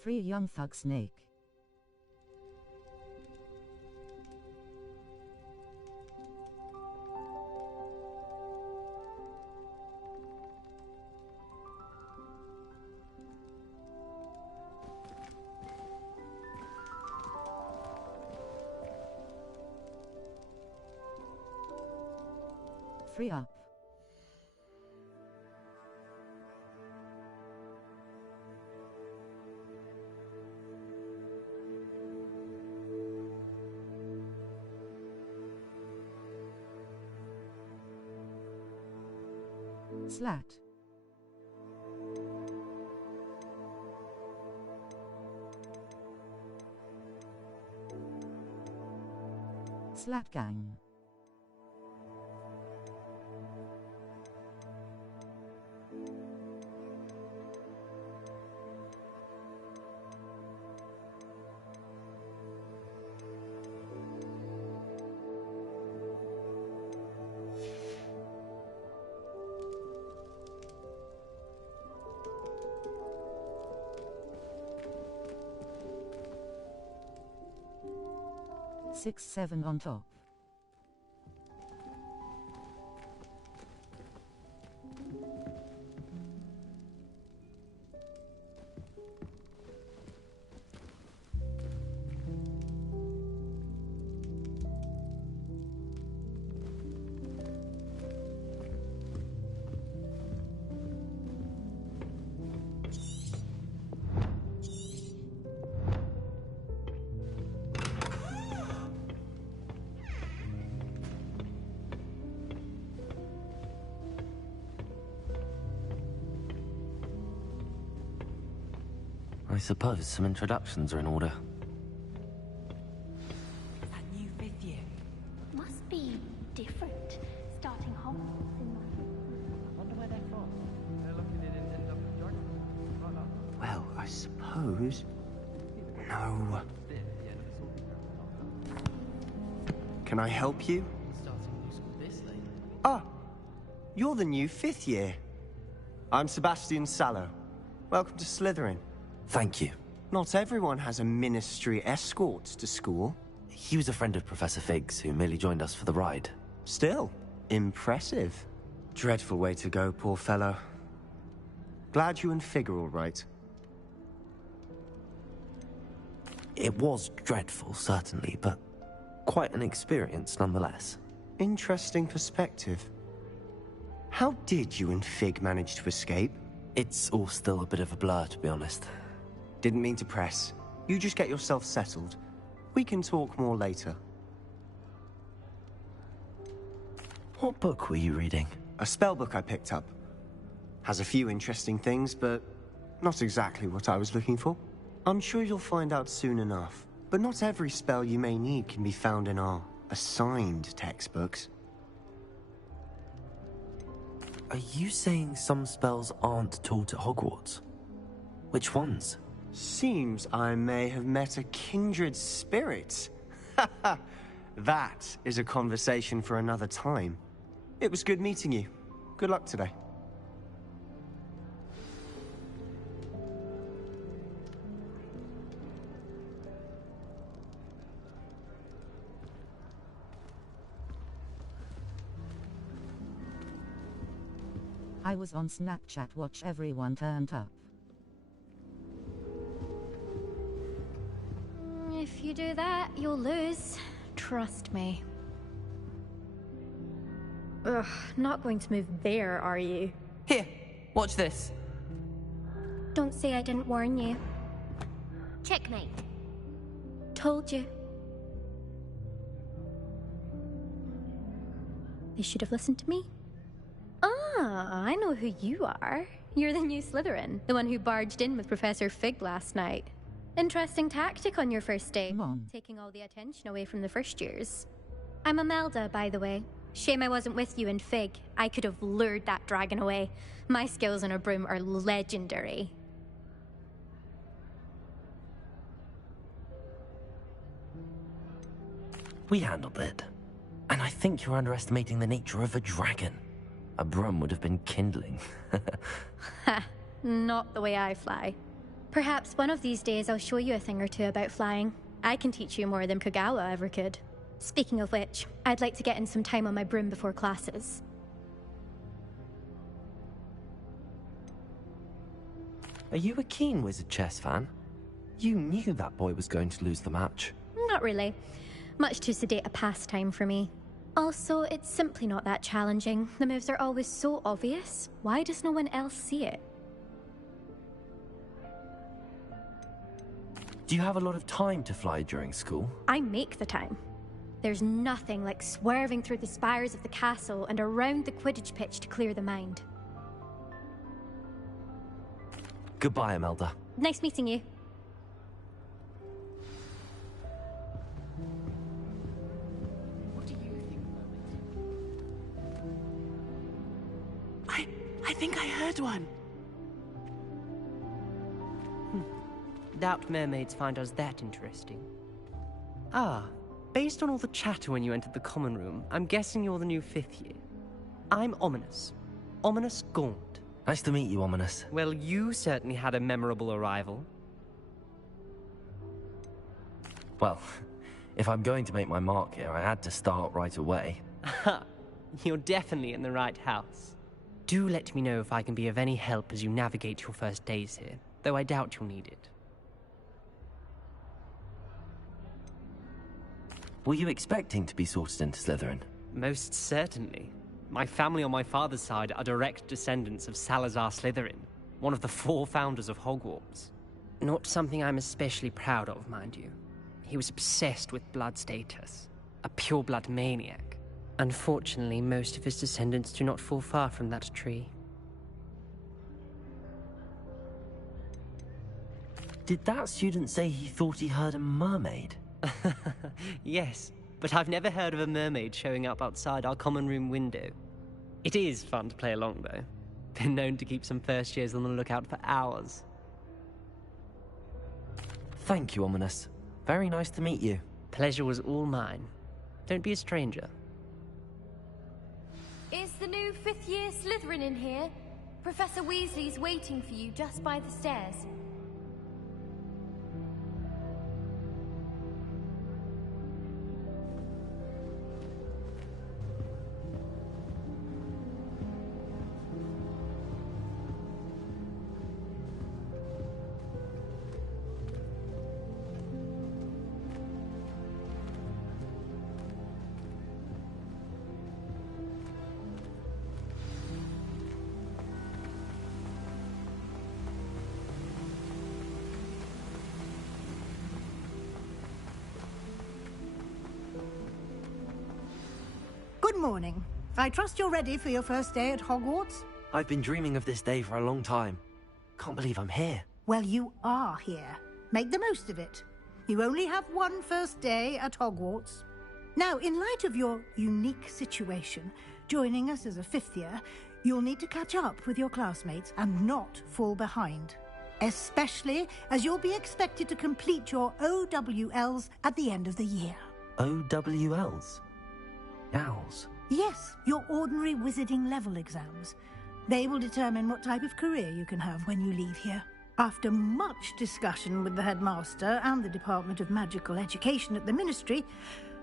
Free young thug snake. Free up. Slat. Slat gang. Six, seven on top. I suppose some introductions are in order. That new 5th year. Must be different. Starting Hogwarts in I wonder where they're from. They're looking in Dr. Jordan. Well, I suppose... No. Can I help you? Ah, you're the new 5th year. I'm Sebastian Sallow. Welcome to Slytherin. Thank you. Not everyone has a ministry escort to school. He was a friend of Professor Fig's who merely joined us for the ride. Still, impressive. Dreadful way to go, poor fellow. Glad you and Fig are all right. It was dreadful, certainly, but quite an experience nonetheless. Interesting perspective. How did you and Fig manage to escape? It's all still a bit of a blur, to be honest. Didn't mean to press. You just get yourself settled. We can talk more later. What book were you reading? A spell book I picked up. Has a few interesting things, but not exactly what I was looking for. I'm sure you'll find out soon enough. But not every spell you may need can be found in our assigned textbooks. Are you saying some spells aren't taught at Hogwarts? Which ones? Seems I may have met a kindred spirit. That is a conversation for another time. It was good meeting you. Good luck today. I was on Snapchat, watch everyone turned up. If you do that, you'll lose. Trust me. Ugh, not going to move there, are you? Here, watch this. Don't say I didn't warn you. Checkmate. Told you. They should have listened to me. Ah, I know who you are. You're the new Slytherin, the one who barged in with Professor Fig last night. Interesting tactic on your first day, taking all the attention away from the first years. I'm Imelda, by the way. Shame I wasn't with you in Fig. I could have lured that dragon away. My skills on a broom are legendary. We handled it. And I think you're underestimating the nature of a dragon. A broom would have been kindling. Ha, not the way I fly. Perhaps one of these days I'll show you a thing or two about flying. I can teach you more than Kogawa ever could. Speaking of which, I'd like to get in some time on my broom before classes. Are you a keen Wizard chess fan? You knew that boy was going to lose the match. Not really. Much too sedate a pastime for me. Also, it's simply not that challenging. The moves are always so obvious. Why does no one else see it? Do you have a lot of time to fly during school? I make the time. There's nothing like swerving through the spires of the castle and around the Quidditch pitch to clear the mind. Goodbye, Imelda. Nice meeting you. What do you think, Mermaid? I think I heard one. Doubt mermaids find us that interesting. Ah, based on all the chatter when you entered the common room, I'm guessing you're the new 5th year. I'm Ominous. Ominous Gaunt. Nice to meet you, Ominous. Well, you certainly had a memorable arrival. Well, if I'm going to make my mark here, I had to start right away. Ha! You're definitely in the right house. Do let me know if I can be of any help as you navigate your first days here, though I doubt you'll need it. Were you expecting to be sorted into Slytherin? Most certainly. My family on my father's side are direct descendants of Salazar Slytherin, one of the 4 founders of Hogwarts. Not something I'm especially proud of, mind you. He was obsessed with blood status, a pure-blood maniac. Unfortunately, most of his descendants do not fall far from that tree. Did that student say he thought he heard a mermaid? Yes, but I've never heard of a mermaid showing up outside our common room window. It is fun to play along, though. Been known to keep some first years on the lookout for hours. Thank you, Ominous. Very nice to meet you. Pleasure was all mine. Don't be a stranger. Is the new fifth-year Slytherin in here? Professor Weasley's waiting for you just by the stairs. Good morning. I trust you're ready for your first day at Hogwarts? I've been dreaming of this day for a long time. Can't believe I'm here. Well, you are here. Make the most of it. You only have one first day at Hogwarts. Now, in light of your unique situation, joining us as a fifth year, you'll need to catch up with your classmates and not fall behind. Especially as you'll be expected to complete your OWLs at the end of the year. OWLs? Owls? Yes, your ordinary wizarding level exams. They will determine what type of career you can have when you leave here. After much discussion with the headmaster and the Department of Magical Education at the Ministry,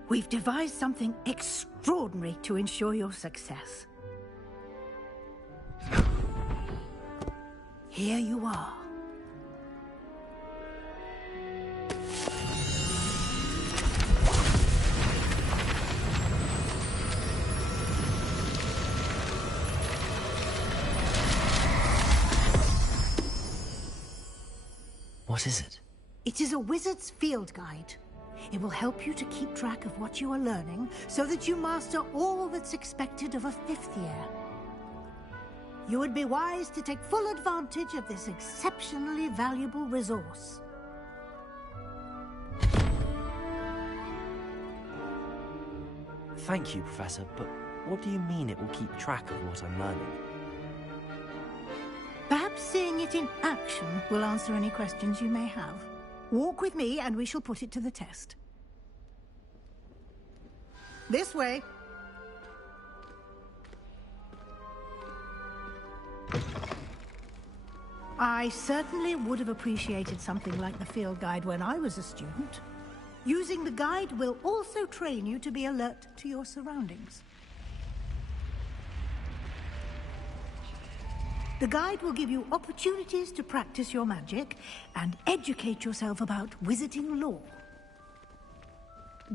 we've devised something extraordinary to ensure your success. Here you are. What is it? It is a wizard's field guide. It will help you to keep track of what you are learning so that you master all that's expected of a fifth year. You would be wise to take full advantage of this exceptionally valuable resource. Thank you, Professor, but what do you mean it will keep track of what I'm learning? Perhaps seeing it in action will answer any questions you may have. Walk with me and we shall put it to the test. This way. I certainly would have appreciated something like the field guide when I was a student. Using the guide will also train you to be alert to your surroundings. The guide will give you opportunities to practice your magic and educate yourself about wizarding lore.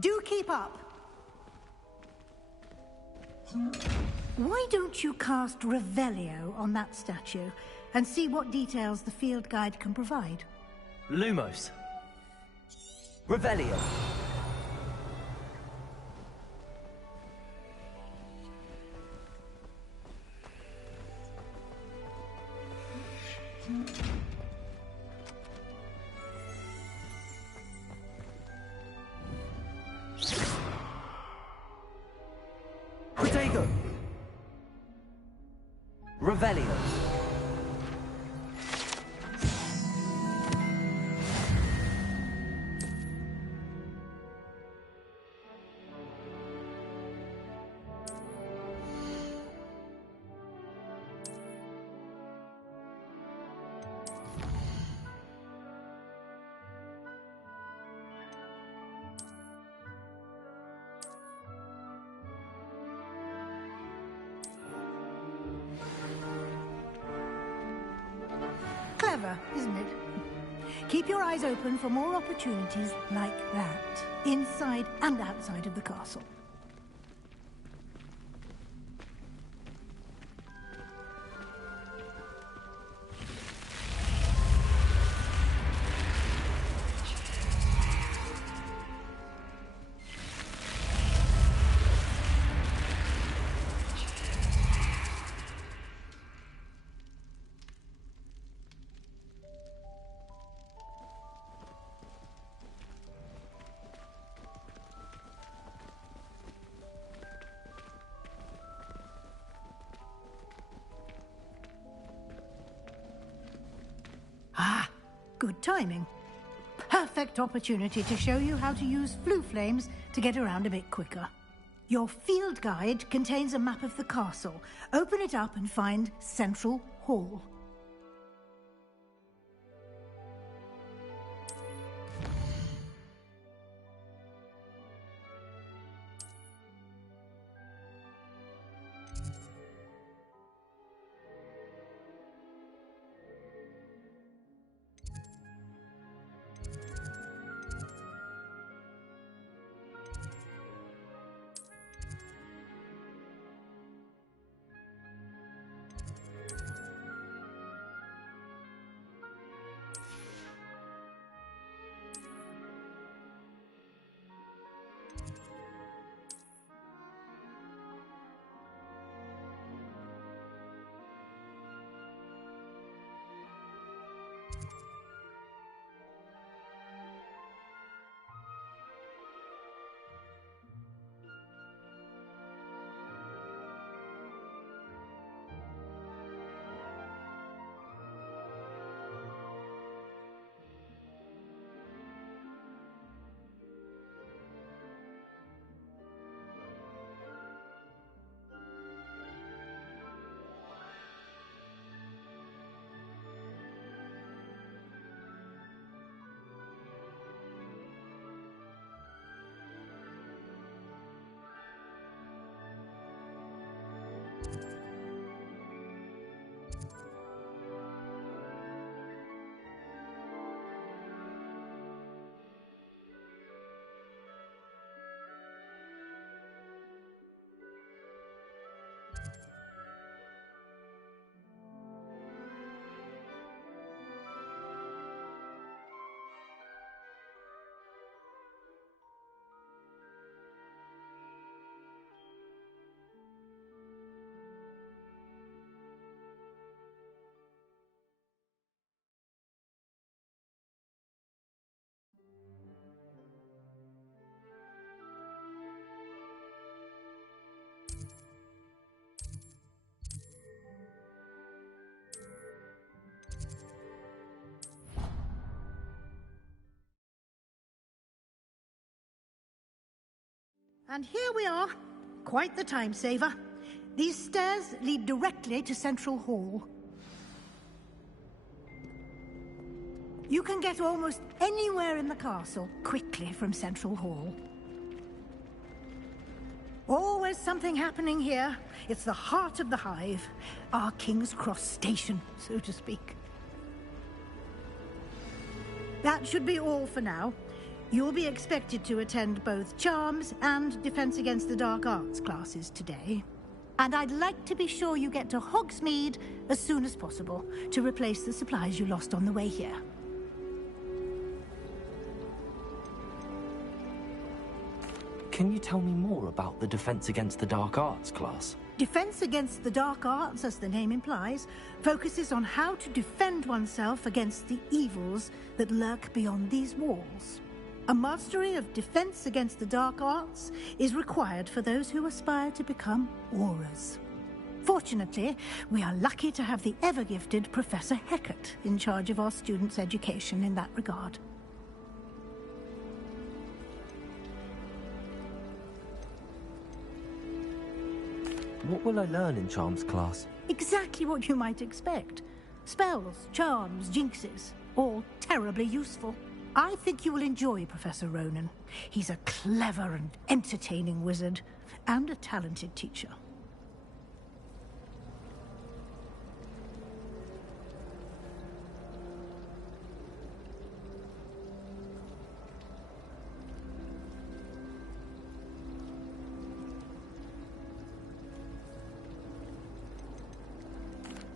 Do keep up! Why don't you cast Revelio on that statue and see what details the field guide can provide? Lumos. Revelio. Protego. Revelio. Clever, isn't it? Keep your eyes open for more opportunities like that, inside and outside of the castle. Good timing. Perfect opportunity to show you how to use flue flames to get around a bit quicker. Your field guide contains a map of the castle. Open it up and find Central Hall. And here we are. Quite the time saver. These stairs lead directly to Central Hall. You can get almost anywhere in the castle quickly from Central Hall. Always something happening here. It's the heart of the hive. Our King's Cross station, so to speak. That should be all for now. You'll be expected to attend both Charms and Defense Against the Dark Arts classes today. And I'd like to be sure you get to Hogsmeade as soon as possible to replace the supplies you lost on the way here. Can you tell me more about the Defense Against the Dark Arts class? Defense Against the Dark Arts, as the name implies, focuses on how to defend oneself against the evils that lurk beyond these walls. A mastery of Defense Against the Dark Arts is required for those who aspire to become Aurors. Fortunately, we are lucky to have the ever-gifted Professor Hecat in charge of our students' education in that regard. What will I learn in Charms class? Exactly what you might expect. Spells, charms, jinxes, all terribly useful. I think you will enjoy Professor Ronan. He's a clever and entertaining wizard, and a talented teacher.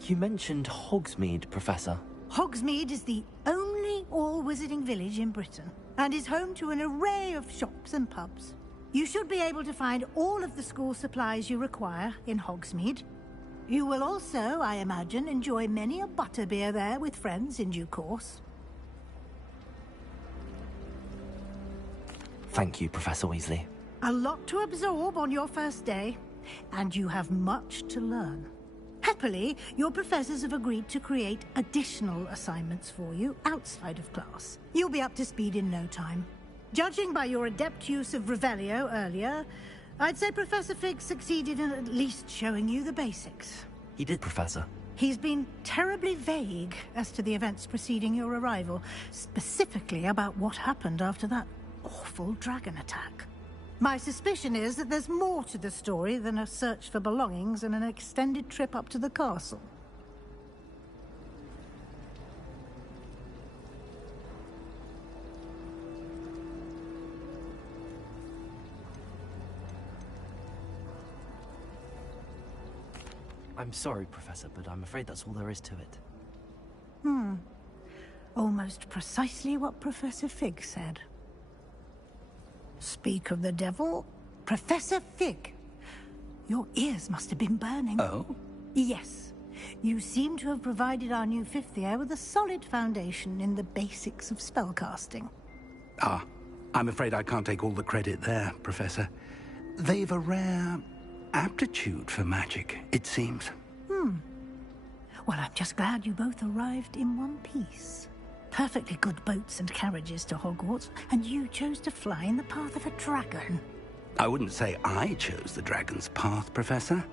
You mentioned Hogsmeade, Professor. Hogsmeade is the only all-wizarding village in Britain, and is home to an array of shops and pubs. You should be able to find all of the school supplies you require in Hogsmeade. You will also, I imagine, enjoy many a butterbeer there with friends in due course. Thank you, Professor Weasley. A lot to absorb on your first day, and you have much to learn. Happily, your professors have agreed to create additional assignments for you outside of class. You'll be up to speed in no time. Judging by your adept use of Revelio earlier, I'd say Professor Fig succeeded in at least showing you the basics. He did, Professor. He's been terribly vague as to the events preceding your arrival, specifically about what happened after that awful dragon attack. My suspicion is that there's more to the story than a search for belongings and an extended trip up to the castle. I'm sorry, Professor, but I'm afraid that's all there is to it. Almost precisely what Professor Fig said. Speak of the devil, Professor Fig. Your ears must have been burning. Oh? Yes. You seem to have provided our new fifth year with a solid foundation in the basics of spellcasting. Ah, I'm afraid I can't take all the credit there, Professor. They've a rare aptitude for magic, it seems. Well, I'm just glad you both arrived in one piece. Perfectly good boats and carriages to Hogwarts, and you chose to fly in the path of a dragon. I wouldn't say I chose the dragon's path, Professor.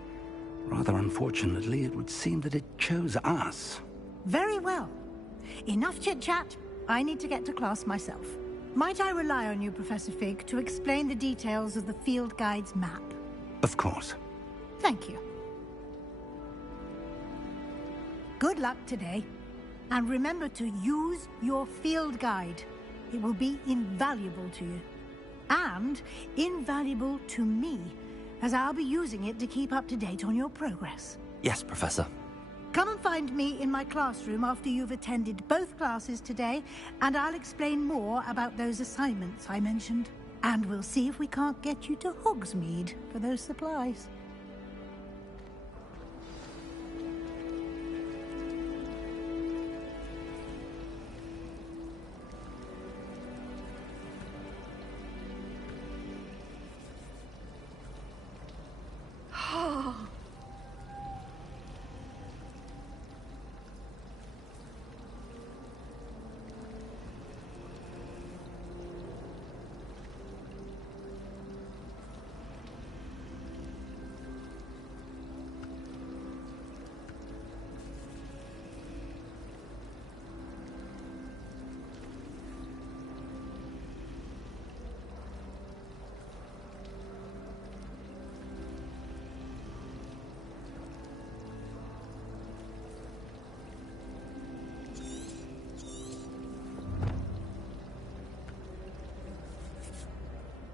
Rather unfortunately, it would seem that it chose us. Very well. Enough chit-chat. I need to get to class myself. Might I rely on you, Professor Fig, to explain the details of the field guide's map? Of course. Thank you. Good luck today. And remember to use your field guide. It will be invaluable to you. And invaluable to me, as I'll be using it to keep up to date on your progress. Yes, Professor. Come and find me in my classroom after you've attended both classes today, and I'll explain more about those assignments I mentioned. And we'll see if we can't get you to Hogsmeade for those supplies.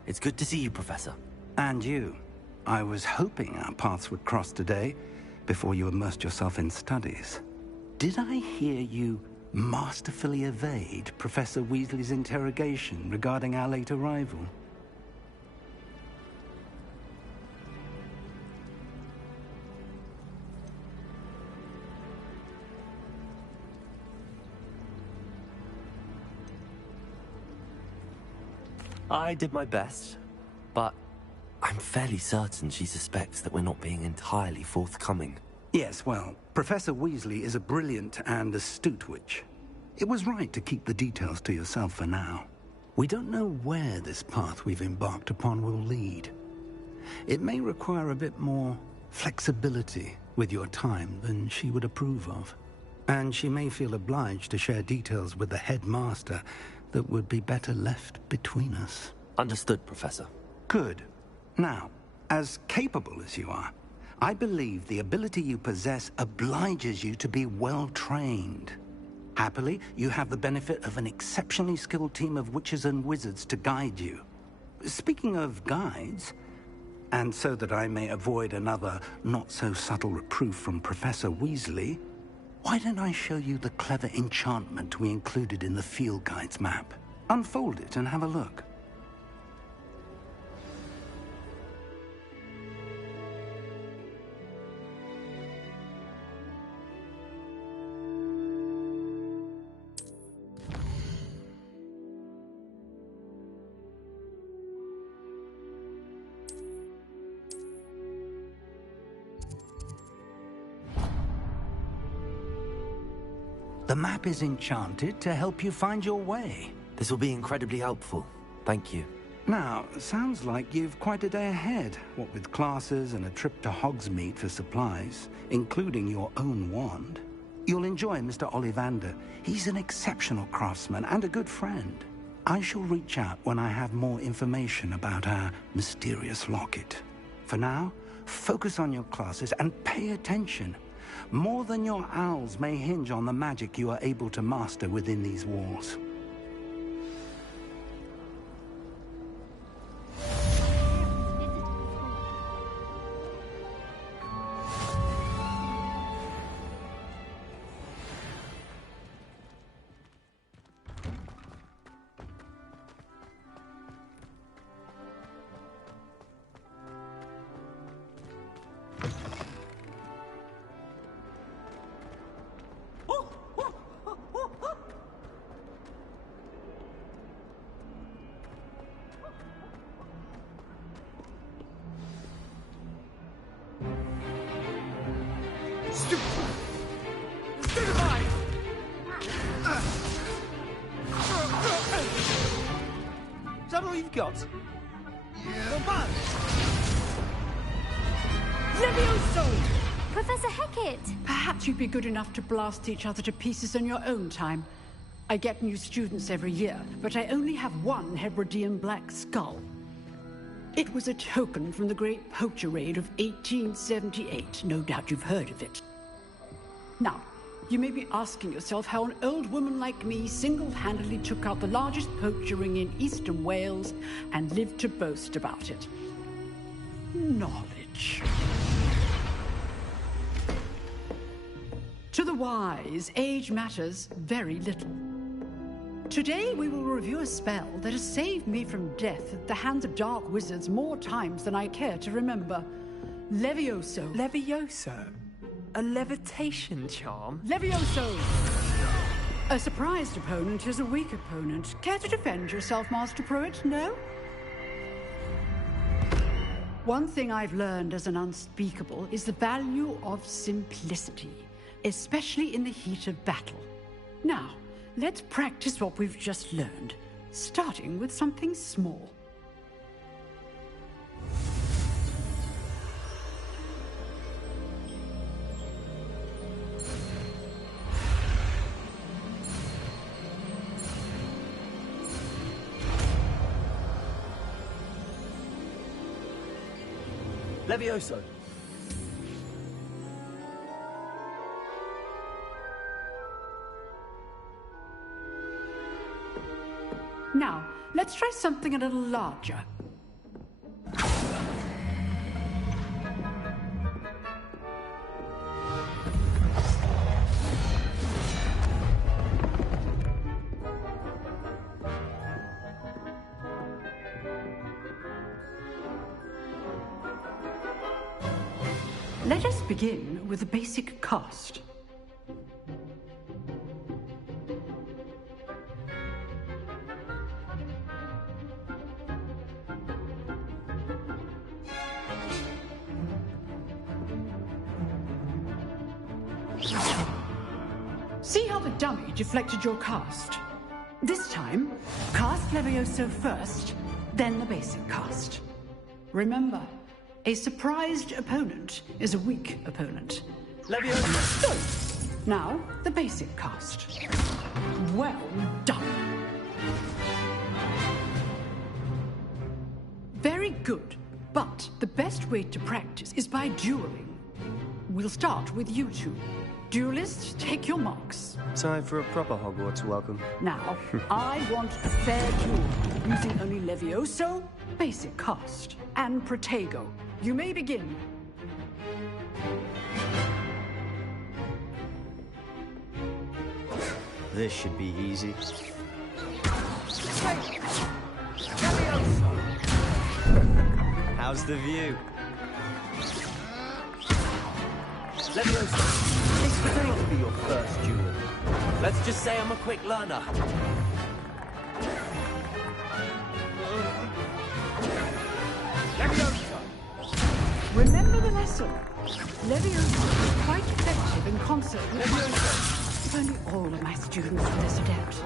It's good to see you, Professor. And you. I was hoping our paths would cross today, before you immersed yourself in studies. Did I hear you masterfully evade Professor Weasley's interrogation regarding our late arrival? I did my best, but I'm fairly certain she suspects that we're not being entirely forthcoming. Yes, well, Professor Weasley is a brilliant and astute witch. It was right to keep the details to yourself for now. We don't know where this path we've embarked upon will lead. It may require a bit more flexibility with your time than she would approve of. And she may feel obliged to share details with the headmaster that would be better left between us. Understood, Professor. Good. Now, as capable as you are, I believe the ability you possess obliges you to be well-trained. Happily, you have the benefit of an exceptionally skilled team of witches and wizards to guide you. Speaking of guides, and so that I may avoid another not-so-subtle reproof from Professor Weasley, why don't I show you the clever enchantment we included in the field guide's map? Unfold it and have a look. The map is enchanted to help you find your way. This will be incredibly helpful. Thank you. Now, sounds like you've quite a day ahead, what with classes and a trip to Hogsmeade for supplies, including your own wand. You'll enjoy Mr. Ollivander. He's an exceptional craftsman and a good friend. I shall reach out when I have more information about our mysterious locket. For now, focus on your classes and pay attention. More than your owls may hinge on the magic you are able to master within these walls. Is that all you've got? Yeah. Levioso! Professor Hecat! Perhaps you'd be good enough to blast each other to pieces in your own time. I get new students every year, but I only have one Hebridean black skull. It was a token from the Great Poacher Raid of 1878. No doubt you've heard of it. Now, you may be asking yourself how an old woman like me single-handedly took out the largest poacher ring in eastern Wales and lived to boast about it. Knowledge. To the wise, age matters very little. Today we will review a spell that has saved me from death at the hands of dark wizards more times than I care to remember. Levioso. Levioso? A levitation charm? Levioso! A surprised opponent is a weak opponent. Care to defend yourself, Master Pruitt? No? One thing I've learned as an unspeakable is the value of simplicity, especially in the heat of battle. Now, let's practice what we've just learned, starting with something small. Levioso. Now, let's try something a little larger. Let us begin with the basic cast. See how the dummy deflected your cast? This time, cast Levioso first, then the basic cast. Remember, a surprised opponent is a weak opponent. Levioso! Now, the basic cast. Well done. Very good, but the best way to practice is by dueling. We'll start with you two. Duelists, take your marks. Time for a proper Hogwarts welcome. Now, I want a fair duel, using only Levioso, basic cast, and Protego. You may begin. This should be easy. How's the view? Levioso, this could be your first duel. Let's just say I'm a quick learner. Remember the lesson. Levioso is quite effective in concert with Levioso. If only all of my students were this adept.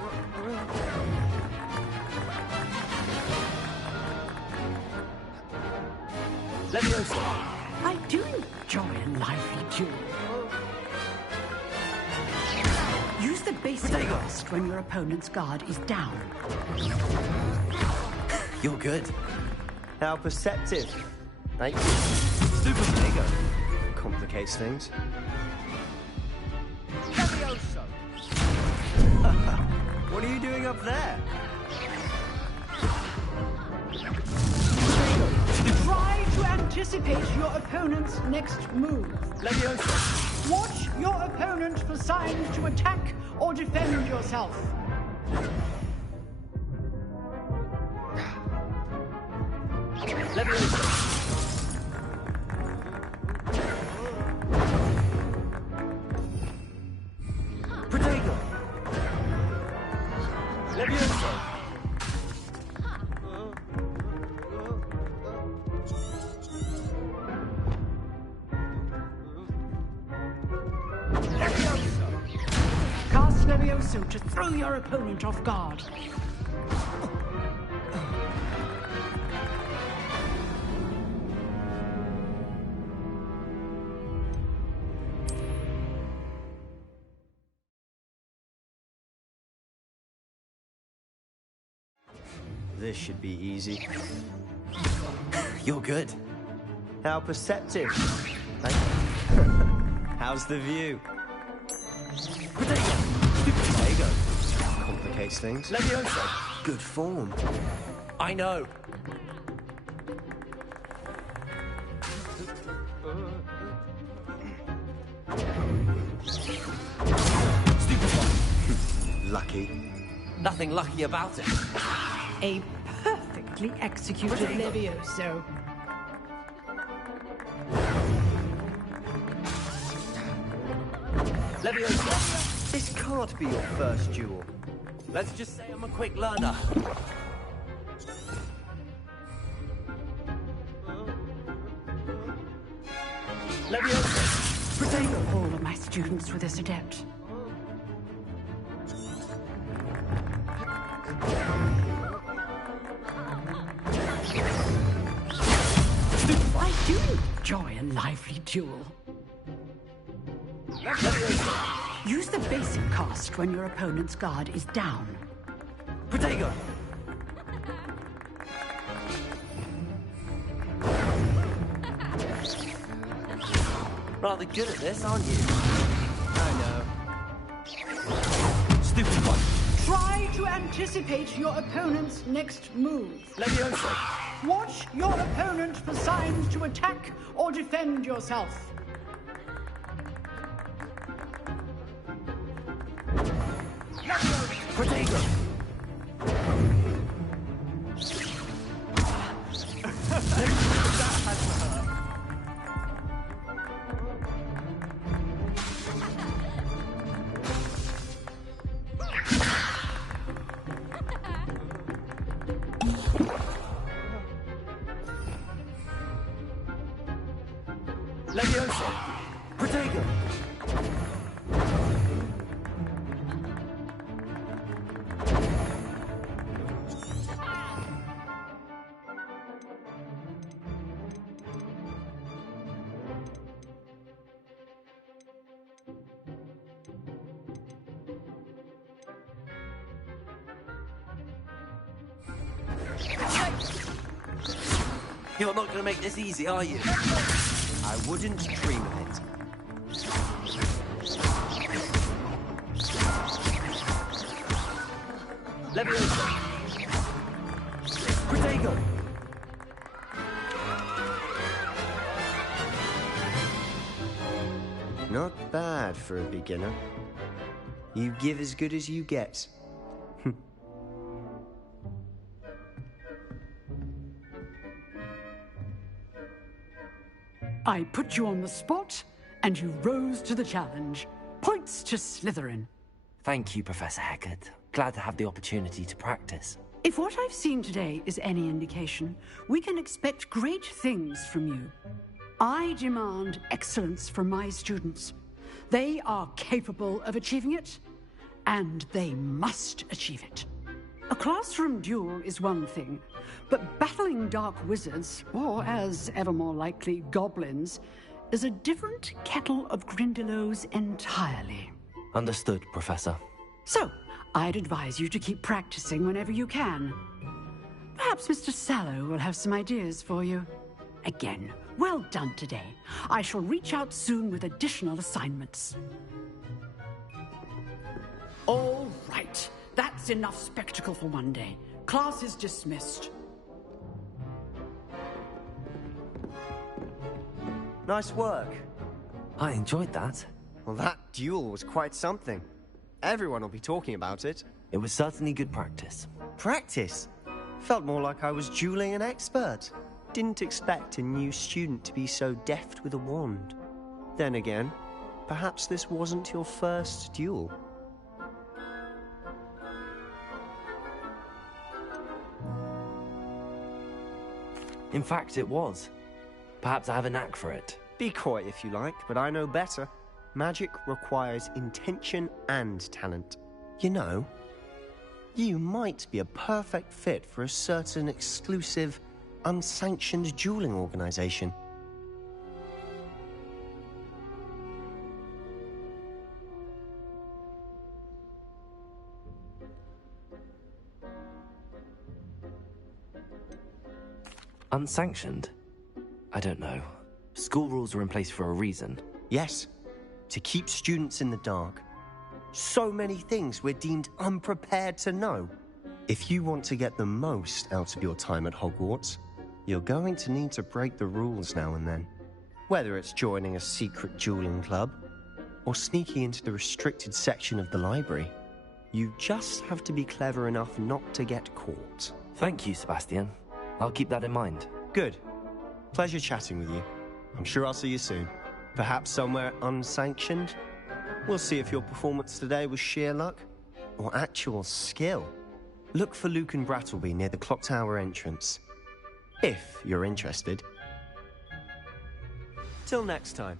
Leviosa! I do enjoy a lively duel. Use the basic cast when your opponent's guard is down. You're good. How perceptive. Thank you. Super Potato! Complicates things. Leviosa! What are you doing up there? Try to anticipate your opponent's next move. Leviosa! Watch your opponent for signs to attack or defend yourself. Leviosa! Protego! Leviosa! Cast Levioso to throw your opponent off guard. This should be easy. You're good. How perceptive. How's the view? Potato. Complicates things. Leviosa! Good form. I know. Lucky. Nothing lucky about it. A perfectly executed Levioso. Leviosa! This can't be your first duel. Let's just say I'm a quick learner. Leviosa! Protego! All of my students were this adept. I do enjoy a lively duel. Use the basic cast when your opponent's guard is down. Protego! Rather good at this, aren't you? I know. Stupid one. Try to anticipate your opponent's next move. Leviosa! Watch your opponent for signs to attack or defend yourself. Protego! Leviosa! Protego! You're not going to make this easy, are you? I wouldn't dream of it. Leviosa! Protego! Not bad for a beginner. You give as good as you get. I put you on the spot, and you rose to the challenge. Points to Slytherin. Thank you, Professor Heckard. Glad to have the opportunity to practice. If what I've seen today is any indication, we can expect great things from you. I demand excellence from my students. They are capable of achieving it, and they must achieve it. A classroom duel is one thing, but battling dark wizards, or as ever more likely, goblins, is a different kettle of Grindylows entirely. Understood, Professor. So, I'd advise you to keep practicing whenever you can. Perhaps Mr. Sallow will have some ideas for you. Again, well done today. I shall reach out soon with additional assignments. All right. That's enough spectacle for one day. Class is dismissed. Nice work. I enjoyed that. Well, that duel was quite something. Everyone will be talking about it. It was certainly good practice. Practice? Felt more like I was dueling an expert. Didn't expect a new student to be so deft with a wand. Then again, perhaps this wasn't your first duel. In fact, it was. Perhaps I have a knack for it. Be coy if you like, but I know better. Magic requires intention and talent. You know, you might be a perfect fit for a certain exclusive, unsanctioned dueling organization. Unsanctioned? I don't know. School rules are in place for a reason. Yes, to keep students in the dark. So many things we're deemed unprepared to know. If you want to get the most out of your time at Hogwarts, you're going to need to break the rules now and then. Whether it's joining a secret dueling club, or sneaking into the restricted section of the library, you just have to be clever enough not to get caught. Thank you, Sebastian. I'll keep that in mind. Good. Pleasure chatting with you. I'm sure I'll see you soon. Perhaps somewhere unsanctioned? We'll see if your performance today was sheer luck or actual skill. Look for Luke and Brattleby near the clock tower entrance. If you're interested. Till next time.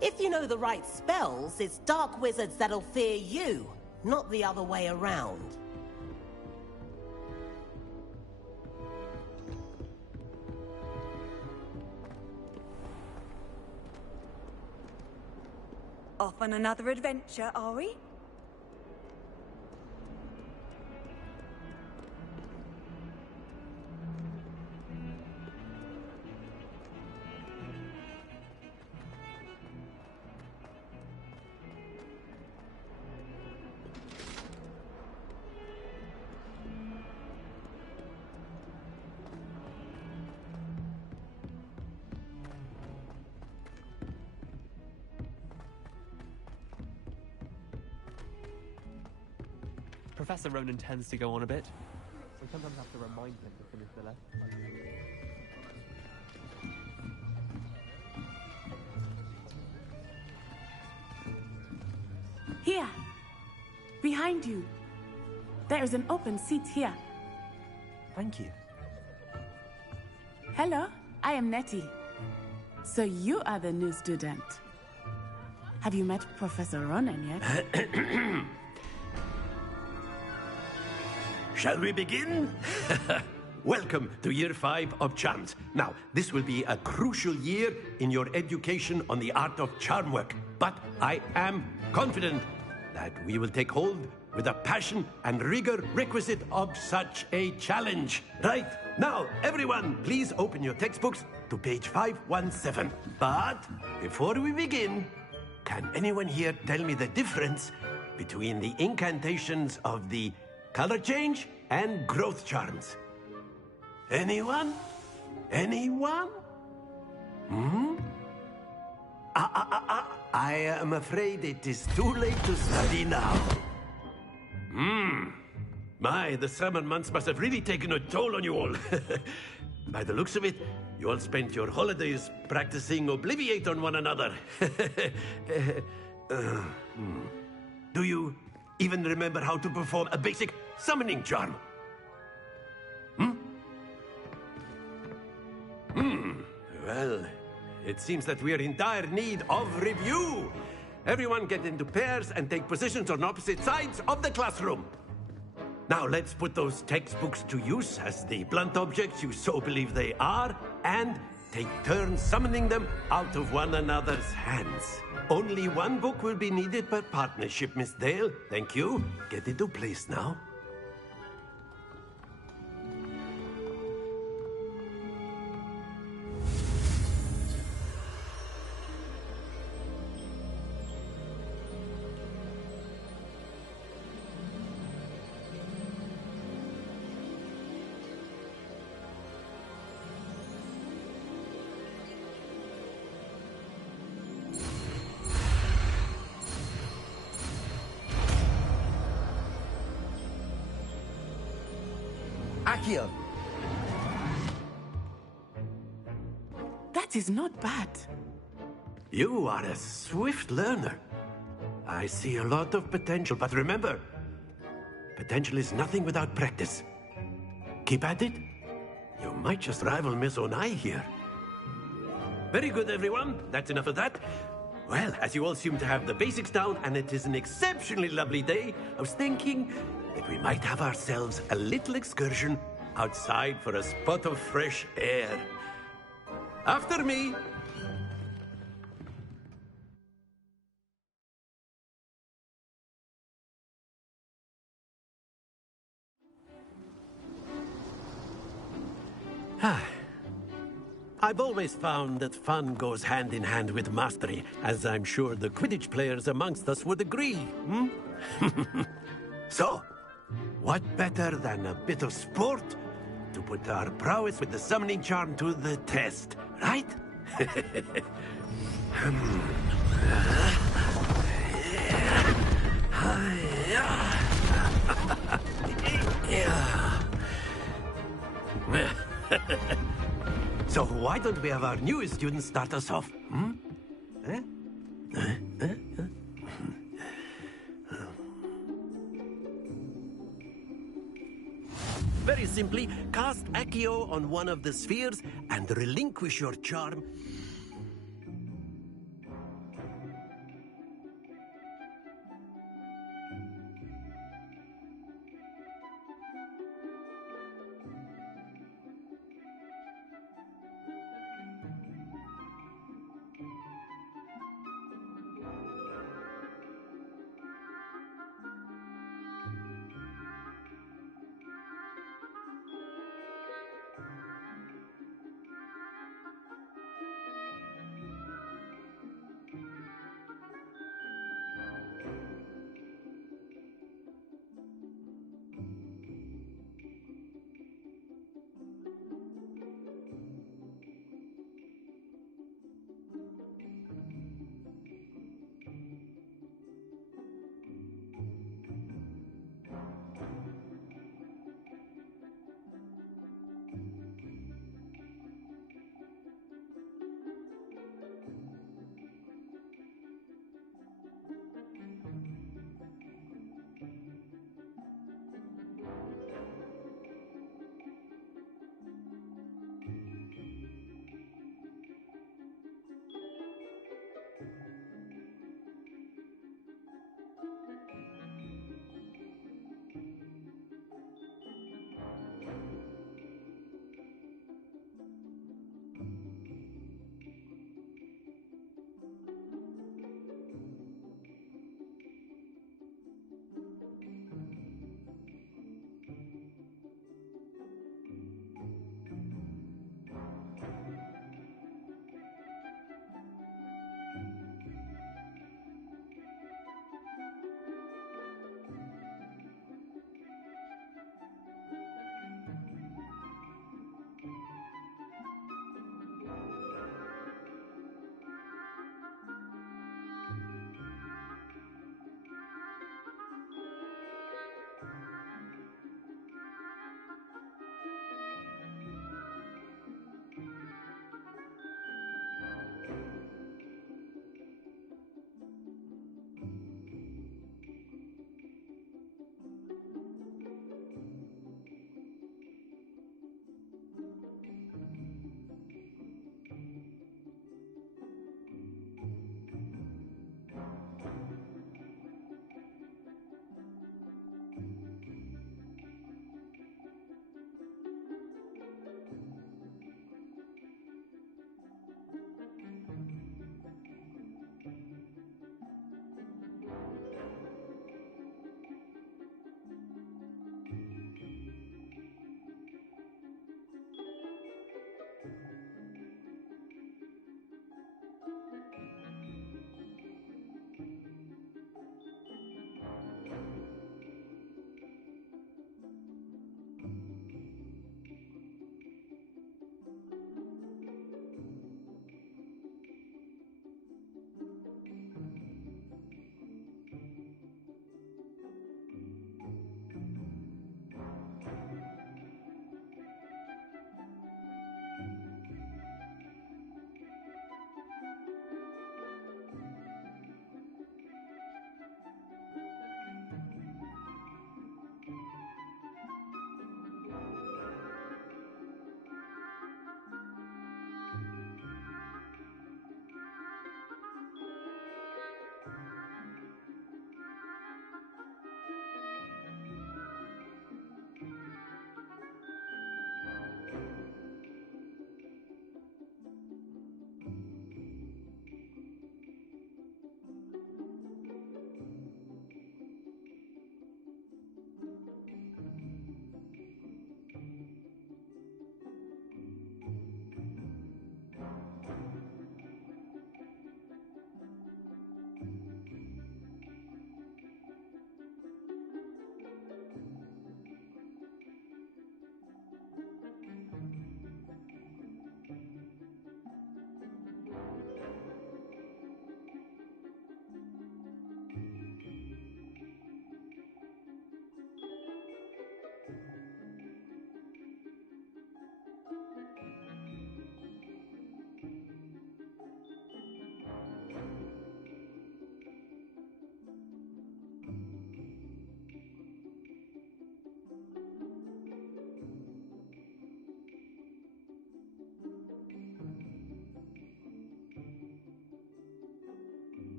If you know the right spells, it's dark wizards that'll fear you, not the other way around. Off on another adventure, are we? Professor Ronan tends to go on a bit. We sometimes have to remind him to finish the lesson. Here! Behind you! There is an open seat here. Thank you. Hello, I am Nettie. So you are the new student. Have you met Professor Ronan yet? Shall we begin? Welcome to Year 5 of Charms. Now, this will be a crucial year in your education on the art of charm work. But I am confident that we will take hold with the passion and rigor requisite of such a challenge. Right, now, everyone, please open your textbooks to page 517. But before we begin, can anyone here tell me the difference between the incantations of the color change and growth charms? Anyone? Anyone? I am afraid it is too late to study now. My, the summer months must have really taken a toll on you all. By the looks of it, You all spent your holidays practicing Obliviate on one another. Do you even remember how to perform a basic summoning charm? Well, it seems that we are in dire need of review. Everyone get into pairs and take positions on opposite sides of the classroom. Now let's put those textbooks to use as the blunt objects you so believe they are, and take turns summoning them out of one another's hands. Only one book will be needed per partnership, Miss Dale. Thank you. Get into place now. Accio. That is not bad. You are a swift learner. I see a lot of potential, but remember, potential is nothing without practice. Keep at it. You might just rival Miss Onai here. Very good, everyone. That's enough of that. Well, as you all seem to have the basics down, and it is an exceptionally lovely day, I was thinking that we might have ourselves a little excursion outside for a spot of fresh air. After me. I've always found that fun goes hand in hand with mastery, as I'm sure the Quidditch players amongst us would agree. So, what better than a bit of sport to put our prowess with the summoning charm to the test, right? So why don't we have our newest student start us off? Very simply, cast Accio on one of the spheres and relinquish your charm.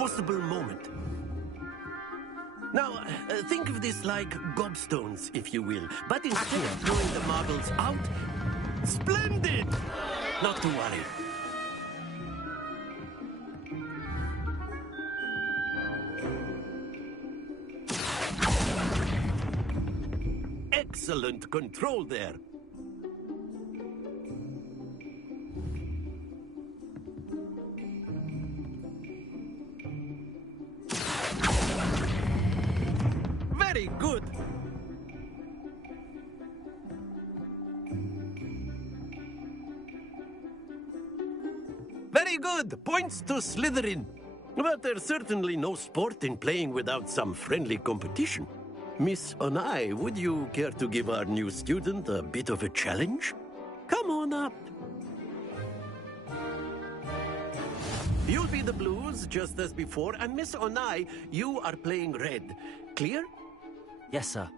possible moment. Now, think of this like gobstones, if you will. But instead of throwing the marbles out, splendid! Not to worry. Excellent control there. Very good. Very good. Points to Slytherin. But there's certainly no sport in playing without some friendly competition. Miss Onai, would you care to give our new student a bit of a challenge? Come on up. You'll be the blues, just as before, and Miss Onai, you are playing red. Clear? Yes, sir.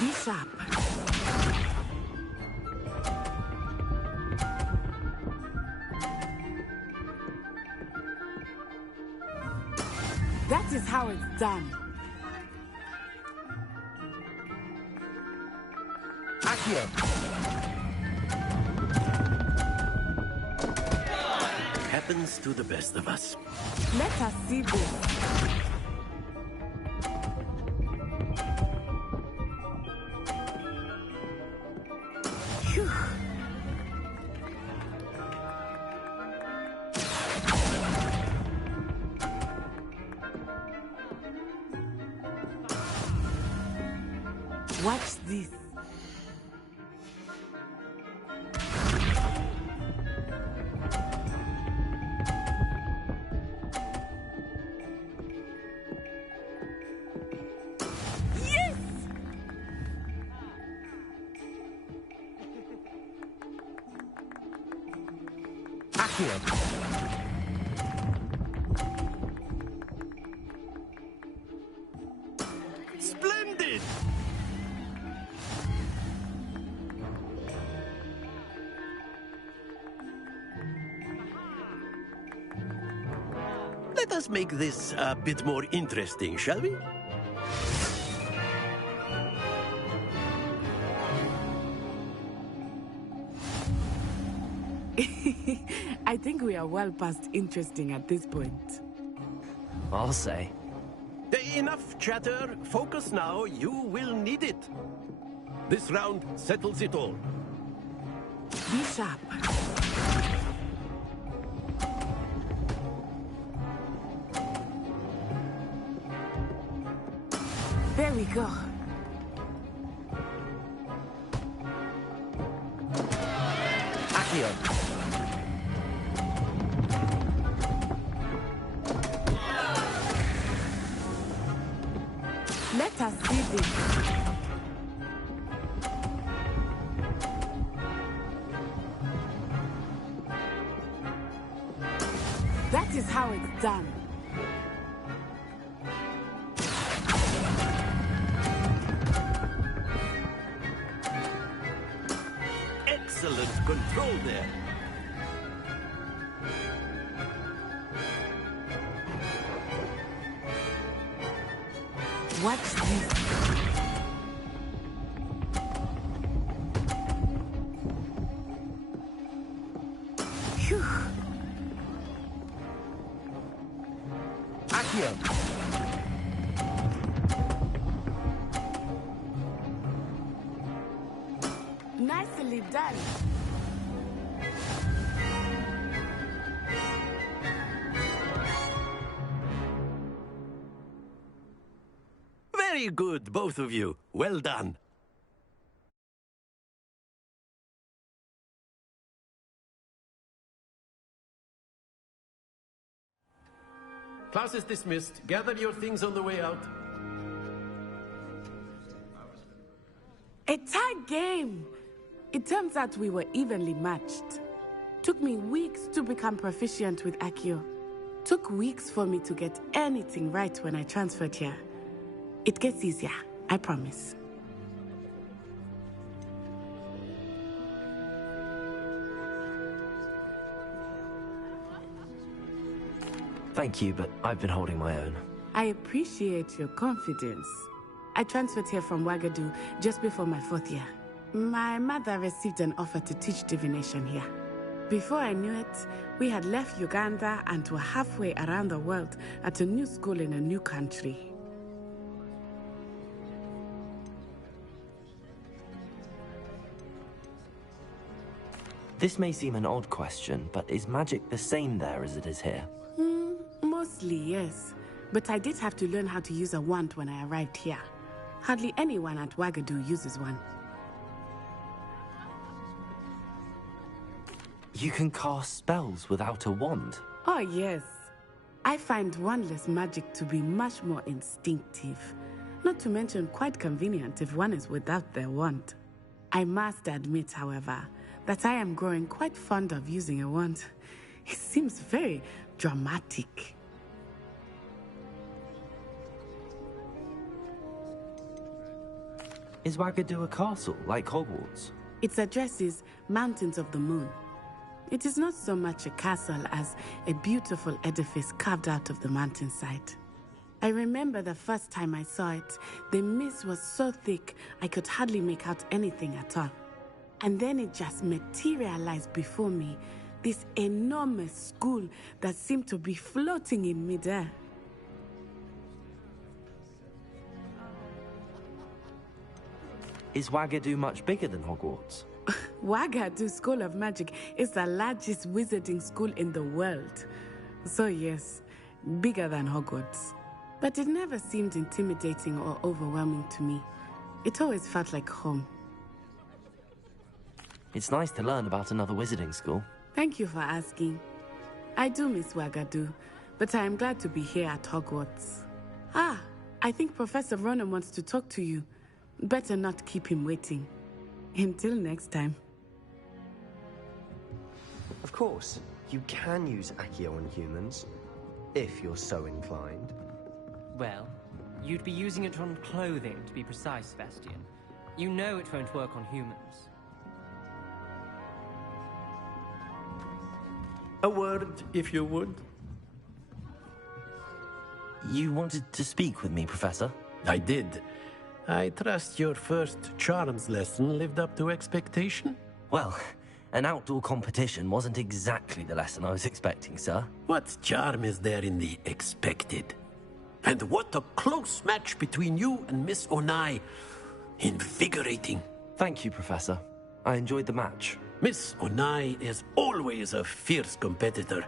Be sharp. That is how it's done. Accio. Happens to the best of us. Let us see this. Phew. Watch this. Yes! Accio. Splendid! Let us make this a bit more interesting, shall we? I think we are well past interesting at this point. I'll say. Enough chatter. Focus now. You will need it. This round settles it all. Be sharp. There we go. Accio. Let us see this. That is how it's done. Excellent control there. Watch this. Phew. Accio. Nicely done. Very good, both of you. Well done. Class is dismissed. Gather your things on the way out. A tight game. It turns out we were evenly matched. Took me weeks to become proficient with Accio. Took weeks for me to get anything right when I transferred here. It gets easier, I promise. Thank you, but I've been holding my own. I appreciate your confidence. I transferred here from Wagadu just before my 4th year. My mother received an offer to teach divination here. Before I knew it, we had left Uganda and were halfway around the world at a new school in a new country. This may seem an odd question, but is magic the same there as it is here? Mostly, yes. But I did have to learn how to use a wand when I arrived here. Hardly anyone at Wagadu uses one. You can cast spells without a wand? Oh, yes. I find wandless magic to be much more instinctive. Not to mention quite convenient if one is without their wand. I must admit, however, that I am growing quite fond of using a wand. It seems very dramatic. Is Wagadu a castle, like Hogwarts? Its address is Mountains of the Moon. It is not so much a castle as a beautiful edifice carved out of the mountainside. I remember the first time I saw it, the mist was so thick I could hardly make out anything at all. And then it just materialized before me, this enormous school that seemed to be floating in midair. Is Wagadu much bigger than Hogwarts? Wagadu School of Magic is the largest wizarding school in the world. So yes, bigger than Hogwarts. But it never seemed intimidating or overwhelming to me. It always felt like home. It's nice to learn about another wizarding school. Thank you for asking. I do miss Wagadu, but I am glad to be here at Hogwarts. Ah, I think Professor Ronan wants to talk to you. Better not keep him waiting. Until next time. Of course, you can use Accio on humans, if you're so inclined. Well, you'd be using it on clothing, to be precise, Sebastian. You know it won't work on humans. A word, if you would. You wanted to speak with me, Professor? I did. I trust your first charms lesson lived up to expectation? Well, an outdoor competition wasn't exactly the lesson I was expecting, sir. What charm is there in the expected? And what a close match between you and Miss Onai. Invigorating. Thank you, Professor. I enjoyed the match. Miss Onai is always a fierce competitor,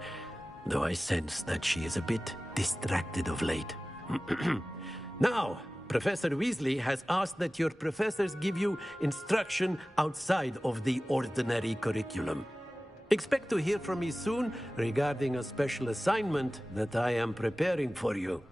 though I sense that she is a bit distracted of late. Now, Professor Weasley has asked that your professors give you instruction outside of the ordinary curriculum. Expect to hear from me soon regarding a special assignment that I am preparing for you.